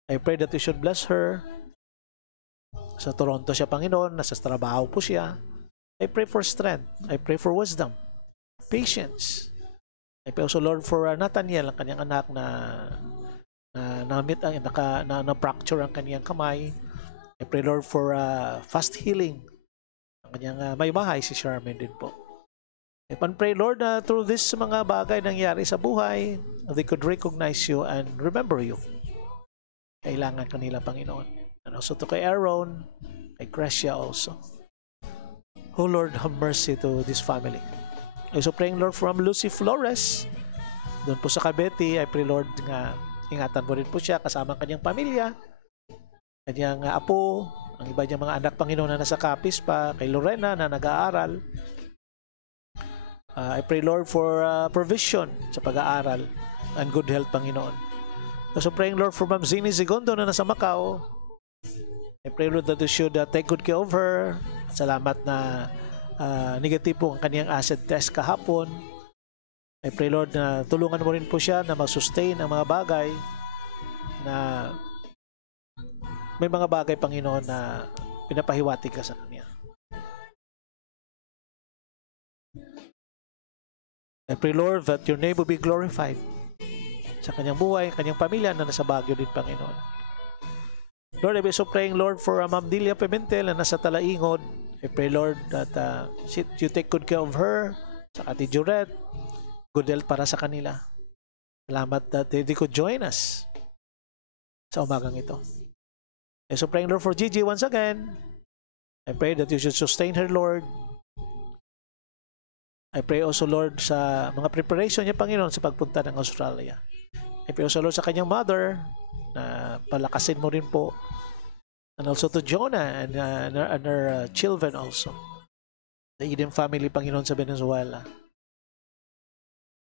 I pray that you should bless her. Sa Toronto siya, Panginoon, nasa trabaho po siya. I pray for strength. I pray for wisdom, patience. I pray also, Lord, for Nathaniel, ang kanyang anak na fracture ang kanyang kamay. I pray, Lord, for fast healing ang kanyang may bahay, si Charmaine din po. I pray, Lord, na through this mga bagay nangyari sa buhay, they could recognize you and remember you. Kailangan kanila, Panginoon. And also to kay Aaron, kay Gracia also. Oh Lord, have mercy to this family. I also praying, Lord, from Lucy Flores, doon po sa Cavite. I pray, Lord, nga ingatan mo rin po siya kasama ang kanyang pamilya, kanyang apo, ang iba niyang mga anak, Panginoon, na nasa Capiz pa, kay Lorena na nag-aaral. I pray, Lord, for provision sa pag-aaral and good health, Panginoon. Also praying, Lord, for Ma'am Zini Segundo na nasa Macau. I pray, Lord, that you should take good care of her. Salamat na negatibo ang kaniyang acid test kahapon. I pray, Lord, na tulungan mo rin po siya na mag-sustain ang mga bagay na may mga bagay, Panginoon, na pinapahiwatig ka sa kanya. I pray, Lord, that your name will be glorified sa kanyang buhay, kanyang pamilya na nasa Baguio din, Panginoon. Lord, I'm also praying, Lord, for Ma'am Delia Pimentel na nasa Talaingod. I pray, Lord, that you take good care of her, sa Ate Juret, good health para sa kanila. Salamat that they could join us sa umagang ito. I'm also praying, Lord, for Gigi once again. I pray that you should sustain her, Lord. I pray also, Lord, sa mga preparation niya, Panginoon, sa pagpunta ng Australia. I pray also, Lord, sa kanyang mother, na palakasin mo rin po. And also to Jonah and her children also. The Eden family, Panginoon, sa Venezuela.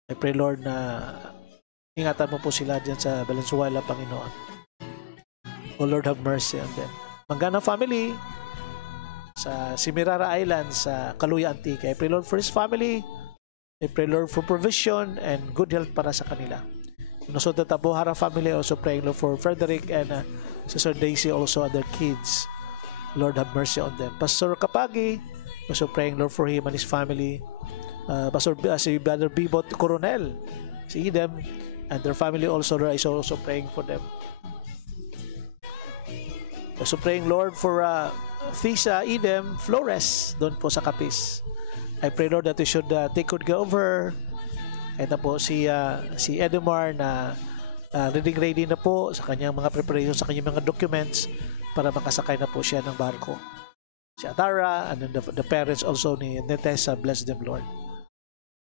I pray, Lord, na ingatan mo po sila dyan sa Venezuela, Panginoon. Oh, Lord, have mercy on them. Mangana family, sa Simirara Island, sa Kaluya, Antique. I pray, Lord, for his family. I pray, Lord, for provision and good health para sa kanila. Also, the Tabohara family, also praying, Lord, for Frederick and Sister Daisy, also and their kids. Lord, have mercy on them. Pastor Kapagi, also praying, Lord, for him and his family. Si Brother Bibot Coronel, si Idem, and their family also, Lord, is also praying for them. Also praying, Lord, for Fisa Idem Flores, doon po sa Capiz. I pray, Lord, that you should take good care of her. Ito po si Edemar na ready na po sa kanyang mga preparation, sa kanyang mga documents para makasakay na po siya ng barko. Si Atara and then the parents also ni Netessa, bless them, Lord.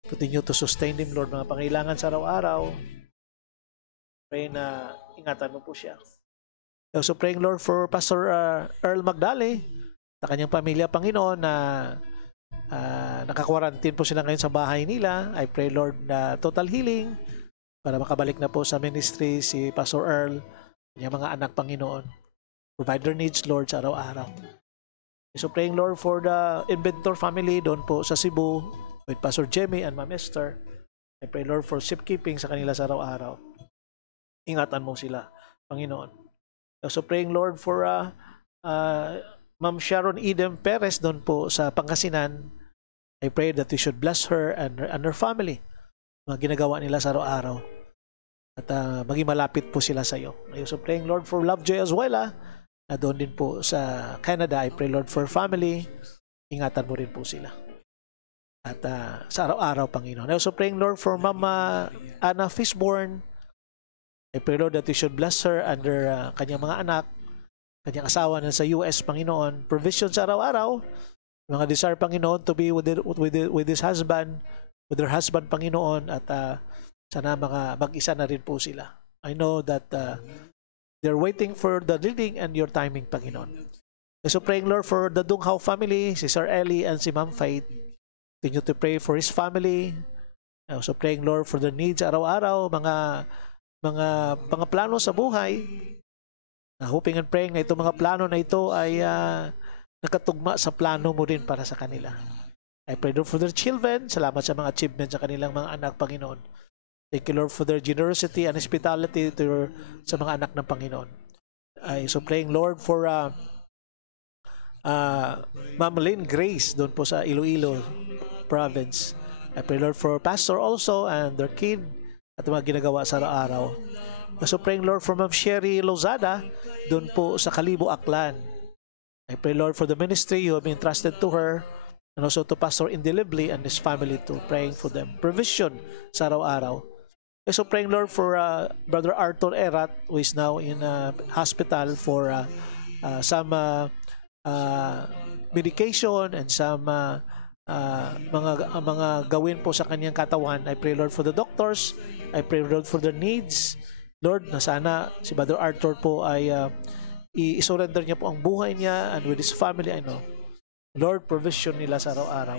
Continue to sustain them, Lord, mga pangailangan sa araw-araw. Pray na ingatan mo po siya. Also praying, Lord, for Pastor Earl Magdale, sa kanyang pamilya, Panginoon, na naka-quarantine po sila ngayon sa bahay nila. I pray, Lord, na total healing para makabalik na po sa ministry si Pastor Earl, kanyang mga anak, Panginoon. Provide their needs, Lord, sa araw-araw. So praying, Lord, for the Inventor family doon po sa Cebu with Pastor Jemmy and Ma'am Esther. I pray, Lord, for safekeeping sa kanila sa araw-araw. Ingatan mo sila, Panginoon. So praying, Lord, for Ma'am Sharon Idem Perez doon po sa Pangasinan. I pray that you should bless her and her family, mga ginagawa nila sa araw-araw. At maging malapit po sila sa iyo. So praying, Lord, for Lovejoy as well, na doon din po sa Canada. I pray, Lord, for family. Ingatan mo rin po sila. At sa araw-araw, Panginoon. I also praying, Lord, for Mama Anna Fishborn. I pray, Lord, that you should bless her and her kanyang mga anak, kanyang asawa na sa US, Panginoon. Provision sa araw-araw. Mga desire, Panginoon, to be with his husband, with her husband, Panginoon. At sana mag-isa na rin po sila. I know that they're waiting for the leading and your timing, Panginoon. So praying, Lord, for the Dunghao family, si Sir Ellie and si Ma'am Faith. Continue to pray for his family. Also praying, Lord, for their needs araw-araw, mga plano sa buhay. Hoping and praying na itong mga plano na ito ay nakatugma sa plano mo rin para sa kanila. I pray, Lord, for their children. Salamat sa mga achievements sa kanilang mga anak, Panginoon. Thank you, Lord, for their generosity and hospitality sa mga anak ng Panginoon. So praying, Lord, for Ma'am Lynn Grace doon po sa Iloilo province. I pray, Lord, for Pastor also and their kid at mga ginagawa sa araw-araw. So praying, Lord, for Ma'am Sherry Lozada doon po sa Kalibo, Aklan. I pray, Lord, for the ministry you have entrusted to her and also to Pastor Indelibly and his family too. Praying for them. Provision sa araw-araw. So praying, Lord, for Brother Arthur Erat, who is now in hospital for some medication and some mga gawin po sa kanyang katawan. I pray, Lord, for the doctors. I pray, Lord, for their needs. Lord, na sana si Brother Arthur po ay i-surrender niya po ang buhay niya and with his family, I know. Lord, provision nila sa araw-araw.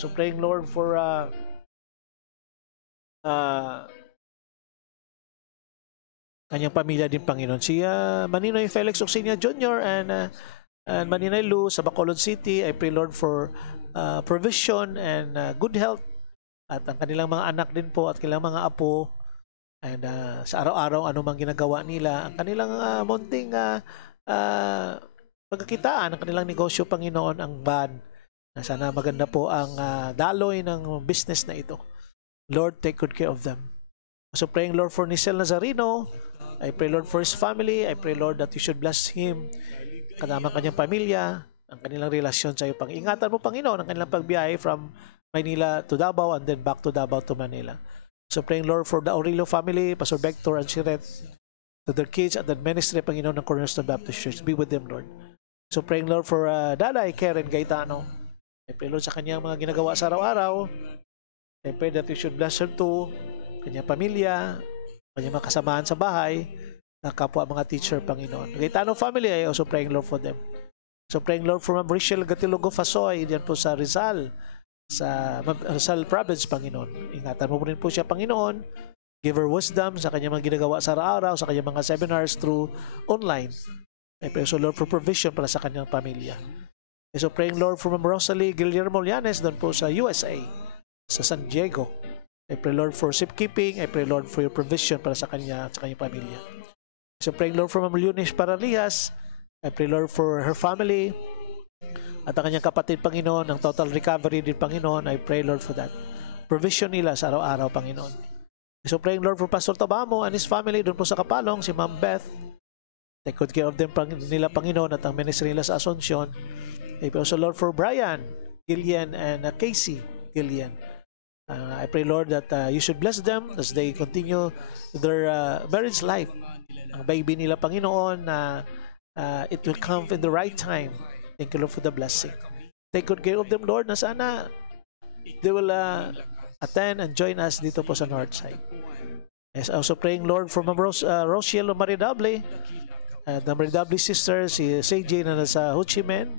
So praying, Lord, for kanyang pamilya din, Panginoon. Si Maninoy Felix Oxenia Jr. and Maninoy Lu sa Bacolod City. I pray, Lord, for provision and good health at ang kanilang mga anak din po at kanilang mga apo. And sa araw-araw, anumang ginagawa nila, ang kanilang munting pagkakitaan, ang kanilang negosyo, Panginoon, ang ban. Na sana maganda po ang daloy ng business na ito. Lord, take good care of them. So praying, Lord, for Nisel Nazarino. I pray, Lord, for his family. I pray, Lord, that you should bless him, kasama kanyang pamilya, ang kanilang relasyon sa iyo. Pang-ingatan mo, Panginoon, ang kanilang pagbiyahe from Manila to Davao and then back to Davao to Manila. So praying, Lord, for the Aurelio family, Pastor Vector and Shiret, to their kids at the ministry, Panginoon, ng Cornerstone Baptist Church. Be with them, Lord. So praying Lord for Daday Karen Gaetano. I pray Lord sa kanyang mga ginagawa sa araw-araw. I pray that you should bless her too, kanyang pamilya, kanyang mga kasamahan sa bahay, na kapwa mga teacher, Panginoon. Gaetano family, I also praying Lord for them. So praying Lord for Ma'am Rachel Gatilogo Fasoy, diyan po sa Rizal, sa Rizal Province, Panginoon. Ingatan mo po rin po siya, Panginoon. Give her wisdom sa kanyang mga ginagawa sa araw-araw, sa kanyang mga seminars through online. I pray so Lord for provision para sa kanyang pamilya. So praying Lord for Ma'am Rosalie Guillermo Llanes, doon po sa USA, sa San Diego. I pray Lord for safekeeping. I pray Lord for your provision para sa kanya at sa kanyang pamilya. So praying Lord for Ma'am Leonis Paralias. I pray Lord for her family at ang kanyang kapatid, Panginoon, ng total recovery din, Panginoon. I pray Lord for that. Provision nila sa araw-araw, Panginoon. So praying Lord for Pastor Tabamo and his family doon po sa Kapalong, si Ma'am Beth. Take good care of them nila, Panginoon, at ang ministry nila sa Asuncion. I pray also Lord for Brian Gillian and Casey Gillian. I pray Lord that you should bless them as they continue their marriage life. Ang baby nila, Panginoon, it will come in the right time. Thank you, Lord, for the blessing. Take good care of them, Lord, na sana they will attend and join us dito po sa North Side. Yes, also praying, Lord, for Ma'am Rochelle Maridable, the Maridable sister, si CJ na nasa Ho Chi Minh,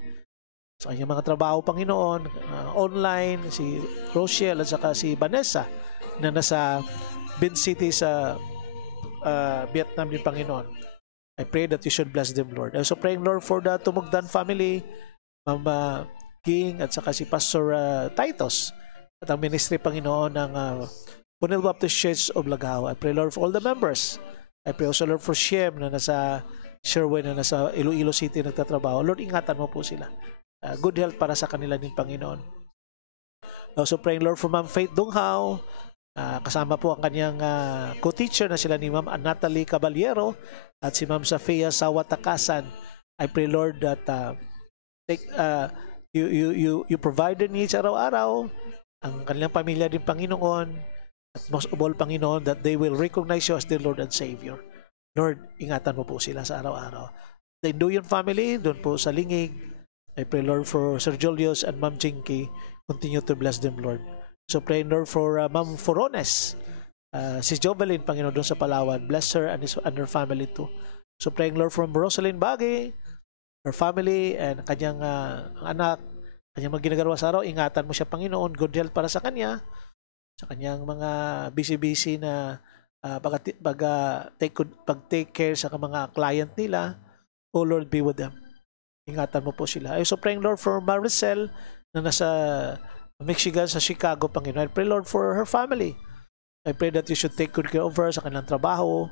sa kanyang mga trabaho, Panginoon, online, si Rochelle at saka si Vanessa na nasa Bin City sa Vietnam din, Panginoon. I pray that you should bless them, Lord. Also praying, Lord, for the Tumugdan family, Mama King at saka si Pastor Titus at ang ministry, Panginoon, ng Punil Baptist Church of Lagao. I pray, Lord, for all the members. I pray also, Lord, for Shem na nasa Sherwin na nasa Iloilo City nagtatrabaho. Lord, ingatan mo po sila. Good health para sa kanila din, Panginoon. Also praying, Lord, for Ma'am Faith Dunghao. Kasama po ang kanyang co-teacher na sila ni Ma'am Natalie Caballero at si Ma'am Safia Sawatakasan. I pray, Lord, that you provide their needs araw-araw, ang kanilang pamilya din, Panginoon, at most of all, Panginoon, that they will recognize you as their Lord and Savior. Lord, ingatan mo po sila sa araw-araw. The Induyan family, doon po sa Lingig, I pray, Lord, for Sir Julius and Ma'am Jinky. Continue to bless them, Lord. So praying, Lord, for Ma'am Forones, si Jovelyn, Panginoon, doon sa Palawan. Bless her and her family too. So praying, Lord, for Rosalind Bagay, her family, and kanyang anak, kanyang mga ginagawa sa araw. Ingatan mo siya, Panginoon. Good health para sa kanya, sa kanyang mga busy-busy na pag-take care sa mga client nila. Oh, Lord, be with them. Ingatan mo po sila. I also praying, Lord, for Maricel na nasa Michigan, sa Chicago, Panginoon. I pray, Lord, for her family. I pray that you should take good care of her sa kanilang trabaho,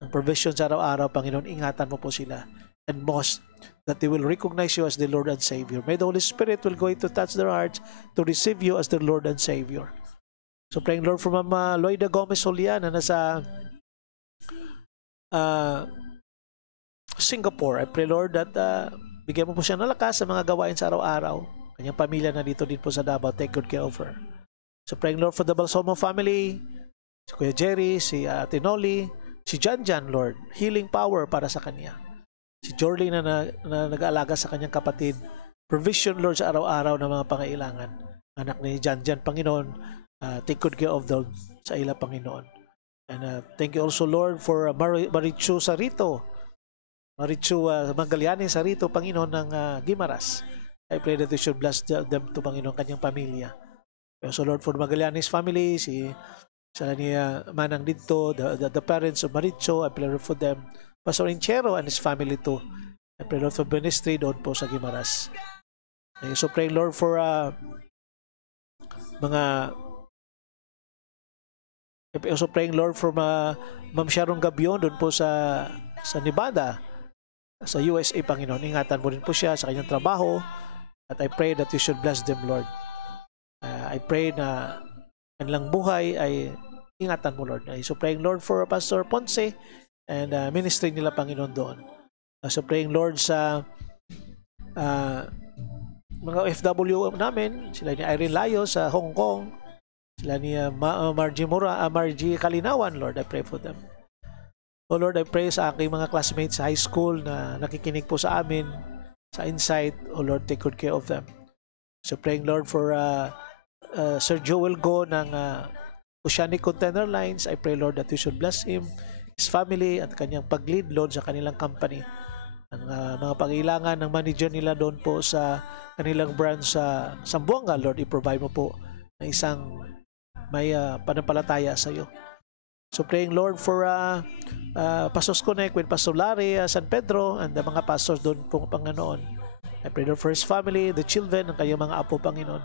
ang provision sa araw-araw, Panginoon. Ingatan mo po sila. And most, that they will recognize you as the Lord and Savior. May the Holy Spirit will go to touch their hearts to receive you as their Lord and Savior. So praying, Lord, for Mama Loida Gomez Solian na nasa Singapore. I pray, Lord, that bigyan mo po siya ng lakas sa mga gawain sa araw-araw. Kanyang pamilya na dito din po sa Davao. Take good care of her. So praying, Lord, for the Balsomo family, si Kuya Jerry, si Ate Noli, si Janjan, Lord. Healing power para sa kanya. Si Jorly na nag-aalaga sa kanyang kapatid. Provision, Lord, sa araw-araw ng mga pangailangan. Anak ni Janjan, Panginoon. Take good care of them sa ila, Panginoon. And thank you also, Lord, for Marichu Sarito. Marichu Mangaliani Sarito, Panginoon ng Gimaras. I pray that you should bless them to, Panginoon, kanyang pamilya. So, Lord, for Magallanes family, si Manang dito, the parents of Marichu, I pray, Lord, for them. Pastor Inchero and his family too. I pray, Lord, for ministry doon po sa Gimaras. So, pray, Lord, for also praying, Lord, for Ma'am Sharon Gabion doon po sa Nevada, sa USA, Panginoon. Ingatan mo rin po siya sa kanyang trabaho. At I pray that you should bless them, Lord. I pray na kanilang buhay ay ingatan mo, Lord. So praying, Lord, for Pastor Ponce and ministry nila, Panginoon, doon. So praying, Lord, sa mga OFW namin, sila ni Irene Layo sa Hong Kong, sila ni Margie Kalinawan, Lord, I pray for them. Oh Lord, I pray sa aking mga classmates sa high school na nakikinig po sa amin, sa Insight. O Lord, take good care of them. So praying, Lord, for Sir Joel Go ng Oceanic Container Lines. I pray, Lord, that you should bless him, his family, at kanyang pag-lead, Lord, sa kanilang company. Ang mga pangailangan ng manager nila doon po sa kanilang branch sa Zamboanga, Lord, i-provide mo po ng isang may panampalataya sa iyo. So praying, Lord, for Pastors Connect with Pastor Larry San Pedro and the mga pastors doon po, Panginoon. I pray, Lord, for his family, the children, ang kanyang mga apo, Panginoon.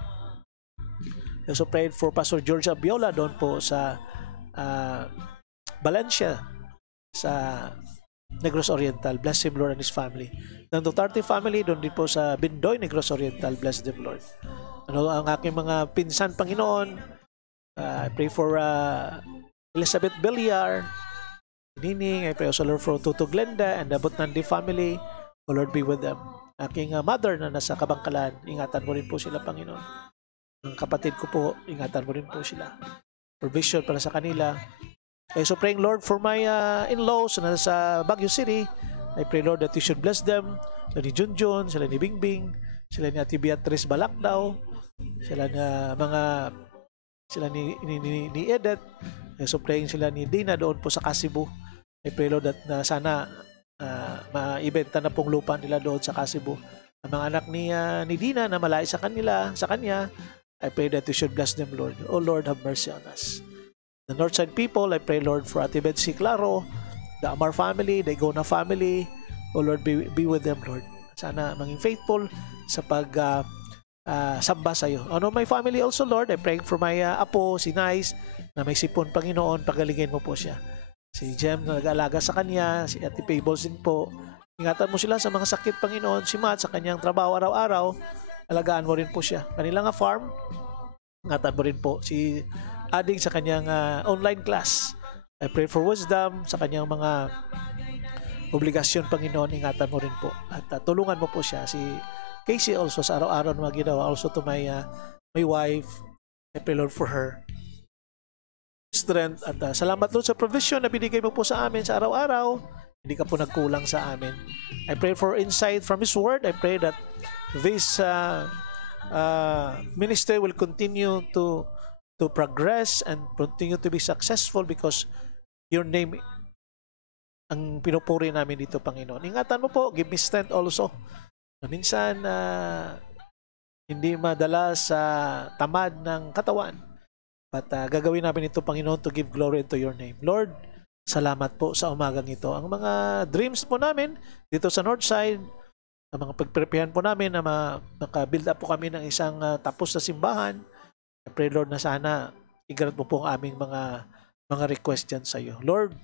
I also prayed for Pastor George Abiola doon po sa Valencia, sa Negros Oriental. Bless him, Lord, and his family. Ng Duterte family, doon din po sa Bindoy, Negros Oriental. Bless them, Lord. Ano ang aking mga pinsan, Panginoon? I pray for Elizabeth Villar, Nining. I pray also, Lord, for Tuto Glenda and the Butnandi family. O Lord, be with them. Aking mother na nasa Kabangkalan, ingatan mo rin po sila, Panginoon. Ang kapatid ko po, ingatan mo rin po sila. Provision para sa kanila. So praying, Lord, for my in-laws na sa Baguio City. I pray, Lord, that you should bless them. Sila ni Junjun, sila ni Bingbing, sila ni Ate Beatrice Balakdaw, sila ni Edith. So praying sila ni Dina doon po sa Kasibu. I pray, Lord, that sana maibenta na pong lupa nila doon sa Kasibu. Ang mga anak ni Dina na malayo sa kanya, I pray that you should bless them, Lord. Oh Lord, have mercy on us. The Northside people, I pray, Lord, for Ate Betsy Claro, the Amar family, the Igona family. Oh Lord, be with them, Lord. Sana maging faithful sa samba sa iyo. Ano, my family also, Lord, I pray for my apo, si Nice, na may sipon, Panginoon, pagalingin mo po siya. Si Jem na nag-aalaga sa kanya, si Ate Pables din po. Ingatan mo sila sa mga sakit, Panginoon. Si Matt sa kanyang trabaho araw-araw, alagaan mo rin po siya. Kanilang farm, ingatan mo rin po. Si Ading sa kanyang online class. I pray for wisdom sa kanyang mga obligasyon, Panginoon. Ingatan mo rin po. At tulungan mo po siya. Si Casey also sa araw-araw na mga ginawa. Also to my wife. I pray, Lord, for her strength. At salamat, Lord, sa provision na binigay mo po sa amin sa araw-araw. Hindi ka po nagkulang sa amin. I pray for insight from His Word. I pray that this ministry will continue to progress and continue to be successful because your name ang pinupuri namin dito, Panginoon. Ingatan mo po, give me strength also. Minsan, hindi madala sa tamad ng katawan. But gagawin namin ito, Panginoon, to give glory to your name. Lord, salamat po sa umagang ito. Ang mga dreams po namin dito sa Northside, ang mga pagpreparehan po namin na maka-build up po kami ng isang tapos na simbahan. I pray, Lord, na sana i-grant mo po ang aming mga request dyan sa iyo. Lord,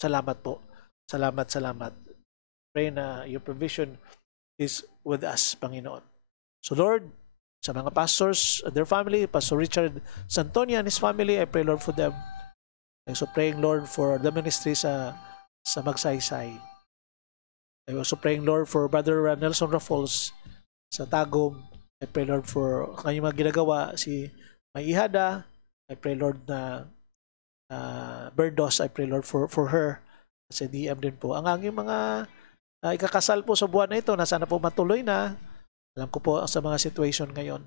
salamat po. Salamat. Pray na your provision is with us, Panginoon. So, Lord, sa mga pastors and their family, Pastor Richard Santonia and his family, I pray, Lord, for them. I'm also praying, Lord, for the ministry sa Magsaysay. I'm also praying, Lord, for Brother Nelson Raffles sa Tagum. I pray, Lord, for kanyang mga ginagawa, si May Ihada. I pray, Lord, na Berdos, I pray, Lord, for her. Sa DM din po. Ang aking mga ikakasal po sa buwan na ito, na sana po matuloy na. Alam ko po sa mga situation ngayon.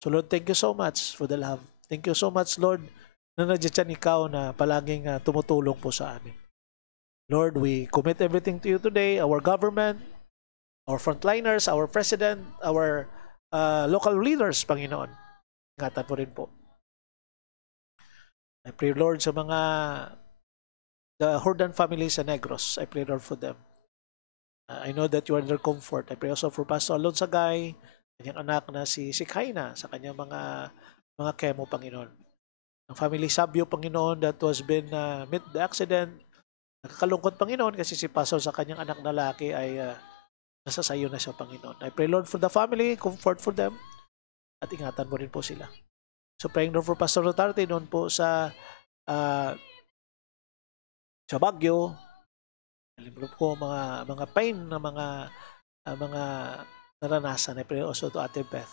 So, Lord, thank you so much for the love. Thank you so much, Lord, na nandiyan ikaw na palaging tumutulong po sa amin. Lord, we commit everything to you today, our government, our frontliners, our president, our local leaders, Panginoon. Ingatan mo rin po. I pray, Lord, sa mga the Hordan family sa Negros. I pray, Lord, for them. I know that you are their comfort. I pray also for Pastor Alon Sagay, kanyang anak na si Kaina, sa kanyang mga chemo, Panginoon. Ang family Sabio, Panginoon, that was been met the accident. Nakakalungkot, Panginoon, kasi si Pastor sa kanyang anak na laki ay nasa sayo na siya, Panginoon. I pray, Lord, for the family, comfort for them, at ingatan mo rin po sila. So praying, Lord, for Pastor Duterte noon po sa Baguio. Alam ko mga pain na mga naranasan. I pray also to Ate Beth.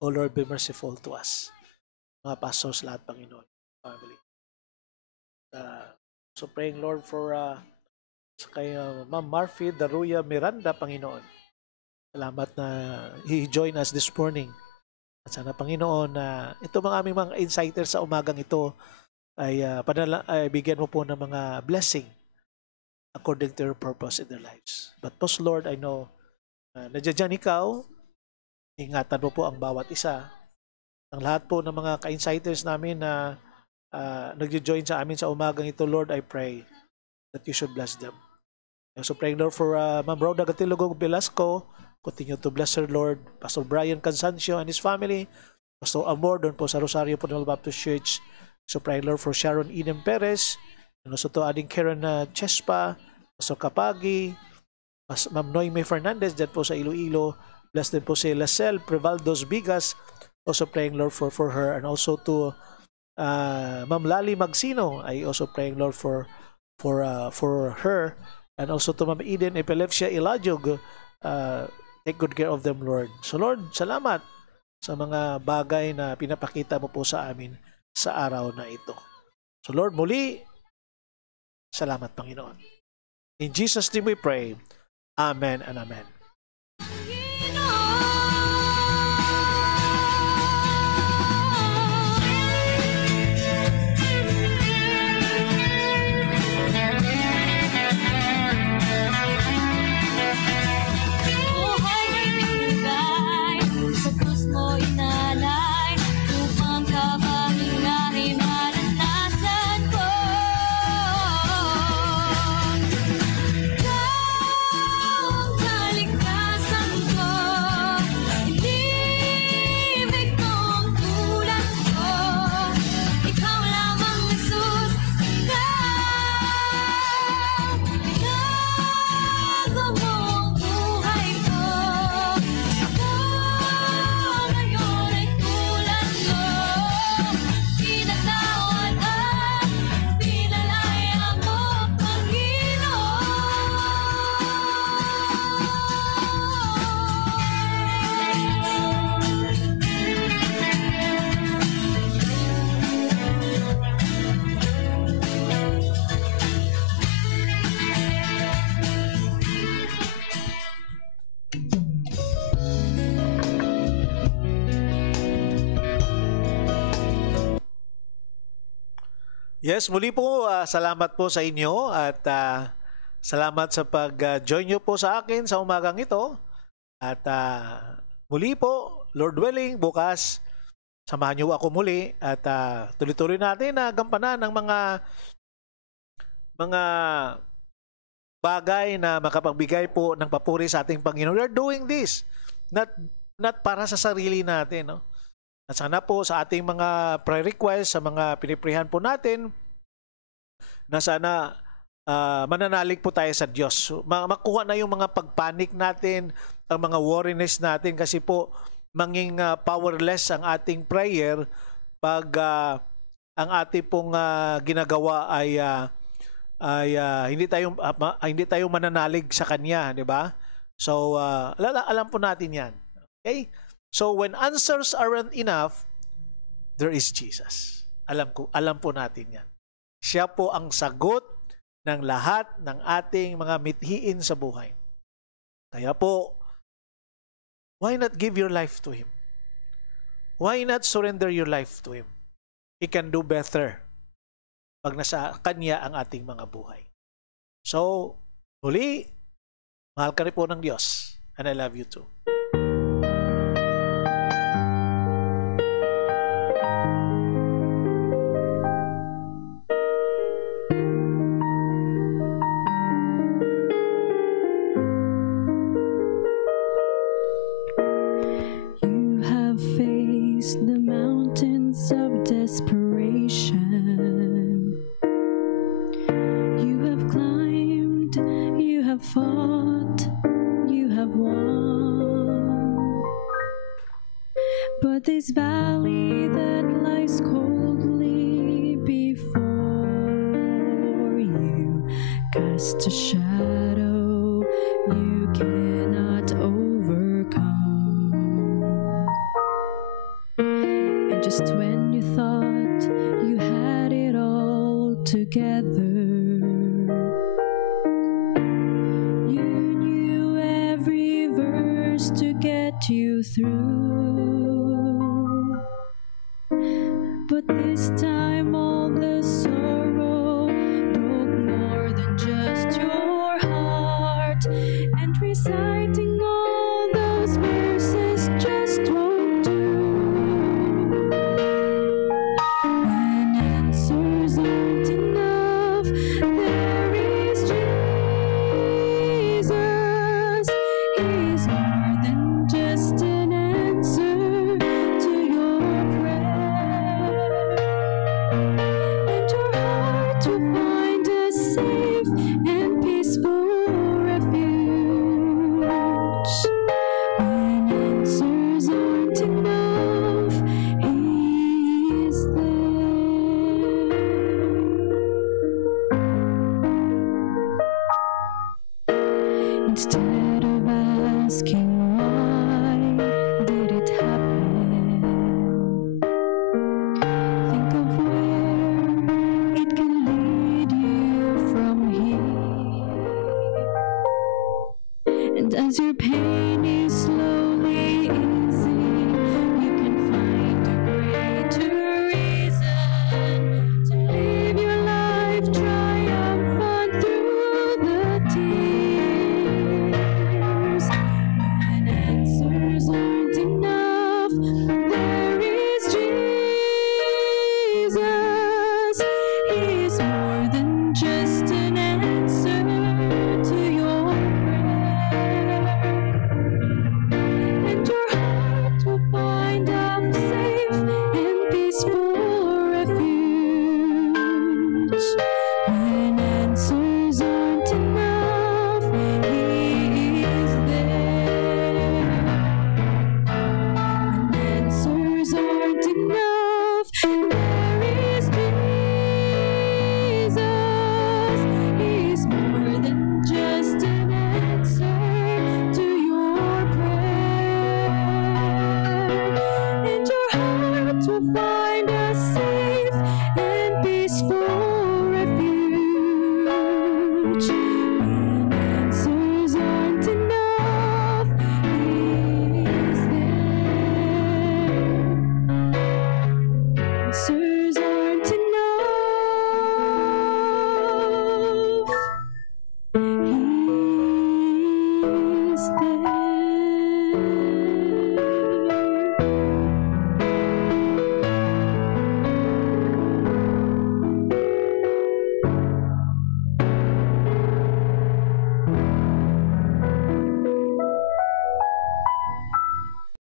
Oh Lord, be merciful to us. Mga pastors lahat, Panginoon. Family. So praying, Lord, for kay Ma'am Marfi Daruya Miranda, Panginoon. Salamat na he joined us this morning. At sana Panginoon na ito mga aming mga insiders sa umagang ito ay, ay bigyan mo po ng mga blessing according to your purpose in their lives. But most Lord, I know nandiyan ikaw, ingatan mo po ang bawat isa. Ang lahat po ng mga ka-insiders namin na nagjo-join sa amin sa umagang ito, Lord, I pray that you should bless them. I'm also praying, Lord, for Ma'am Rhoda Gatilogong Velasco. Continue to bless her, Lord. Pastor Brian Cansancio and his family. Pastor Amor, doon po sa Rosario Punal Baptist Church. So praying, Lord, for Sharon Eden Perez. And also to adding Karen Chespa, Pastor Kapagi, Ma'am Noime Fernandez, dyan po sa Iloilo. Bless din po si Lacel Prevaldos Bigas. Also praying, Lord, for her. And also to Ma'am Lali Magsino. I also praying, Lord, for her. And also to Ma'am Eden Epilepsia Ilajog. Take good care of them, Lord. So Lord, salamat sa mga bagay na pinapakita mo po sa amin sa araw na ito. So Lord, muli, salamat Panginoon. In Jesus' name we pray. Amen and amen. Yes, muli po, salamat po sa inyo at salamat sa pag-join nyo po sa akin sa umagang ito. At muli po, Lord willing, bukas, samahan nyo ako muli at tuloy-tuloy natin na gampanan ng mga bagay na makapagbigay po ng papuri sa ating Panginoon. We are doing this, not para sa sarili natin, no? At sana po sa ating mga prayer requests, sa mga piniprihan po natin, na sana mananalig po tayo sa Diyos. Makuha na yung mga pagpanik natin, ang mga worriness natin, kasi po manging powerless ang ating prayer pag ang ating pong ginagawa ay hindi tayo mananalig sa Kanya, di ba? So alam po natin 'yan. Okay? So when answers aren't enough, there is Jesus. Alam po natin 'yan. Siya po ang sagot ng lahat ng ating mga mithiin sa buhay. Kaya po, why not give your life to Him? Why not surrender your life to Him? He can do better pag nasa Kanya ang ating mga buhay. So, muli, mahal ka rin po ng Diyos. And I love you too. The mountains of desperation. You have climbed, you have fought, you have won. But this valley that lies coldly before you casts a shadow you cannot overcome. Just when you thought you had it all together, you knew every verse you through. But this time all the sorrow broke more than just your heart, and reciting all those verses just won't do. When answers aren't enough, there is Jesus. He's more than just an answer to your prayer, and your heart will find a safe and peaceful refuge. When answers aren't enough, He's there. Instead of asking why did it happen, think of where it can lead you from here. And as your pain is slowly easing, you can find a greater reason to live your life triumphant through the tears. When answers aren't enough, there is Jesus. He's more than just an answer to your prayer, and your heart will find a safe and peaceful refuge. When answers aren't enough, He is there. When answers aren't enough, there is Jesus. He's more than just an answer to your prayer, and your heart will find a safe and peaceful refuge. When answers aren't enough, He's there. Answers aren't enough, He's there.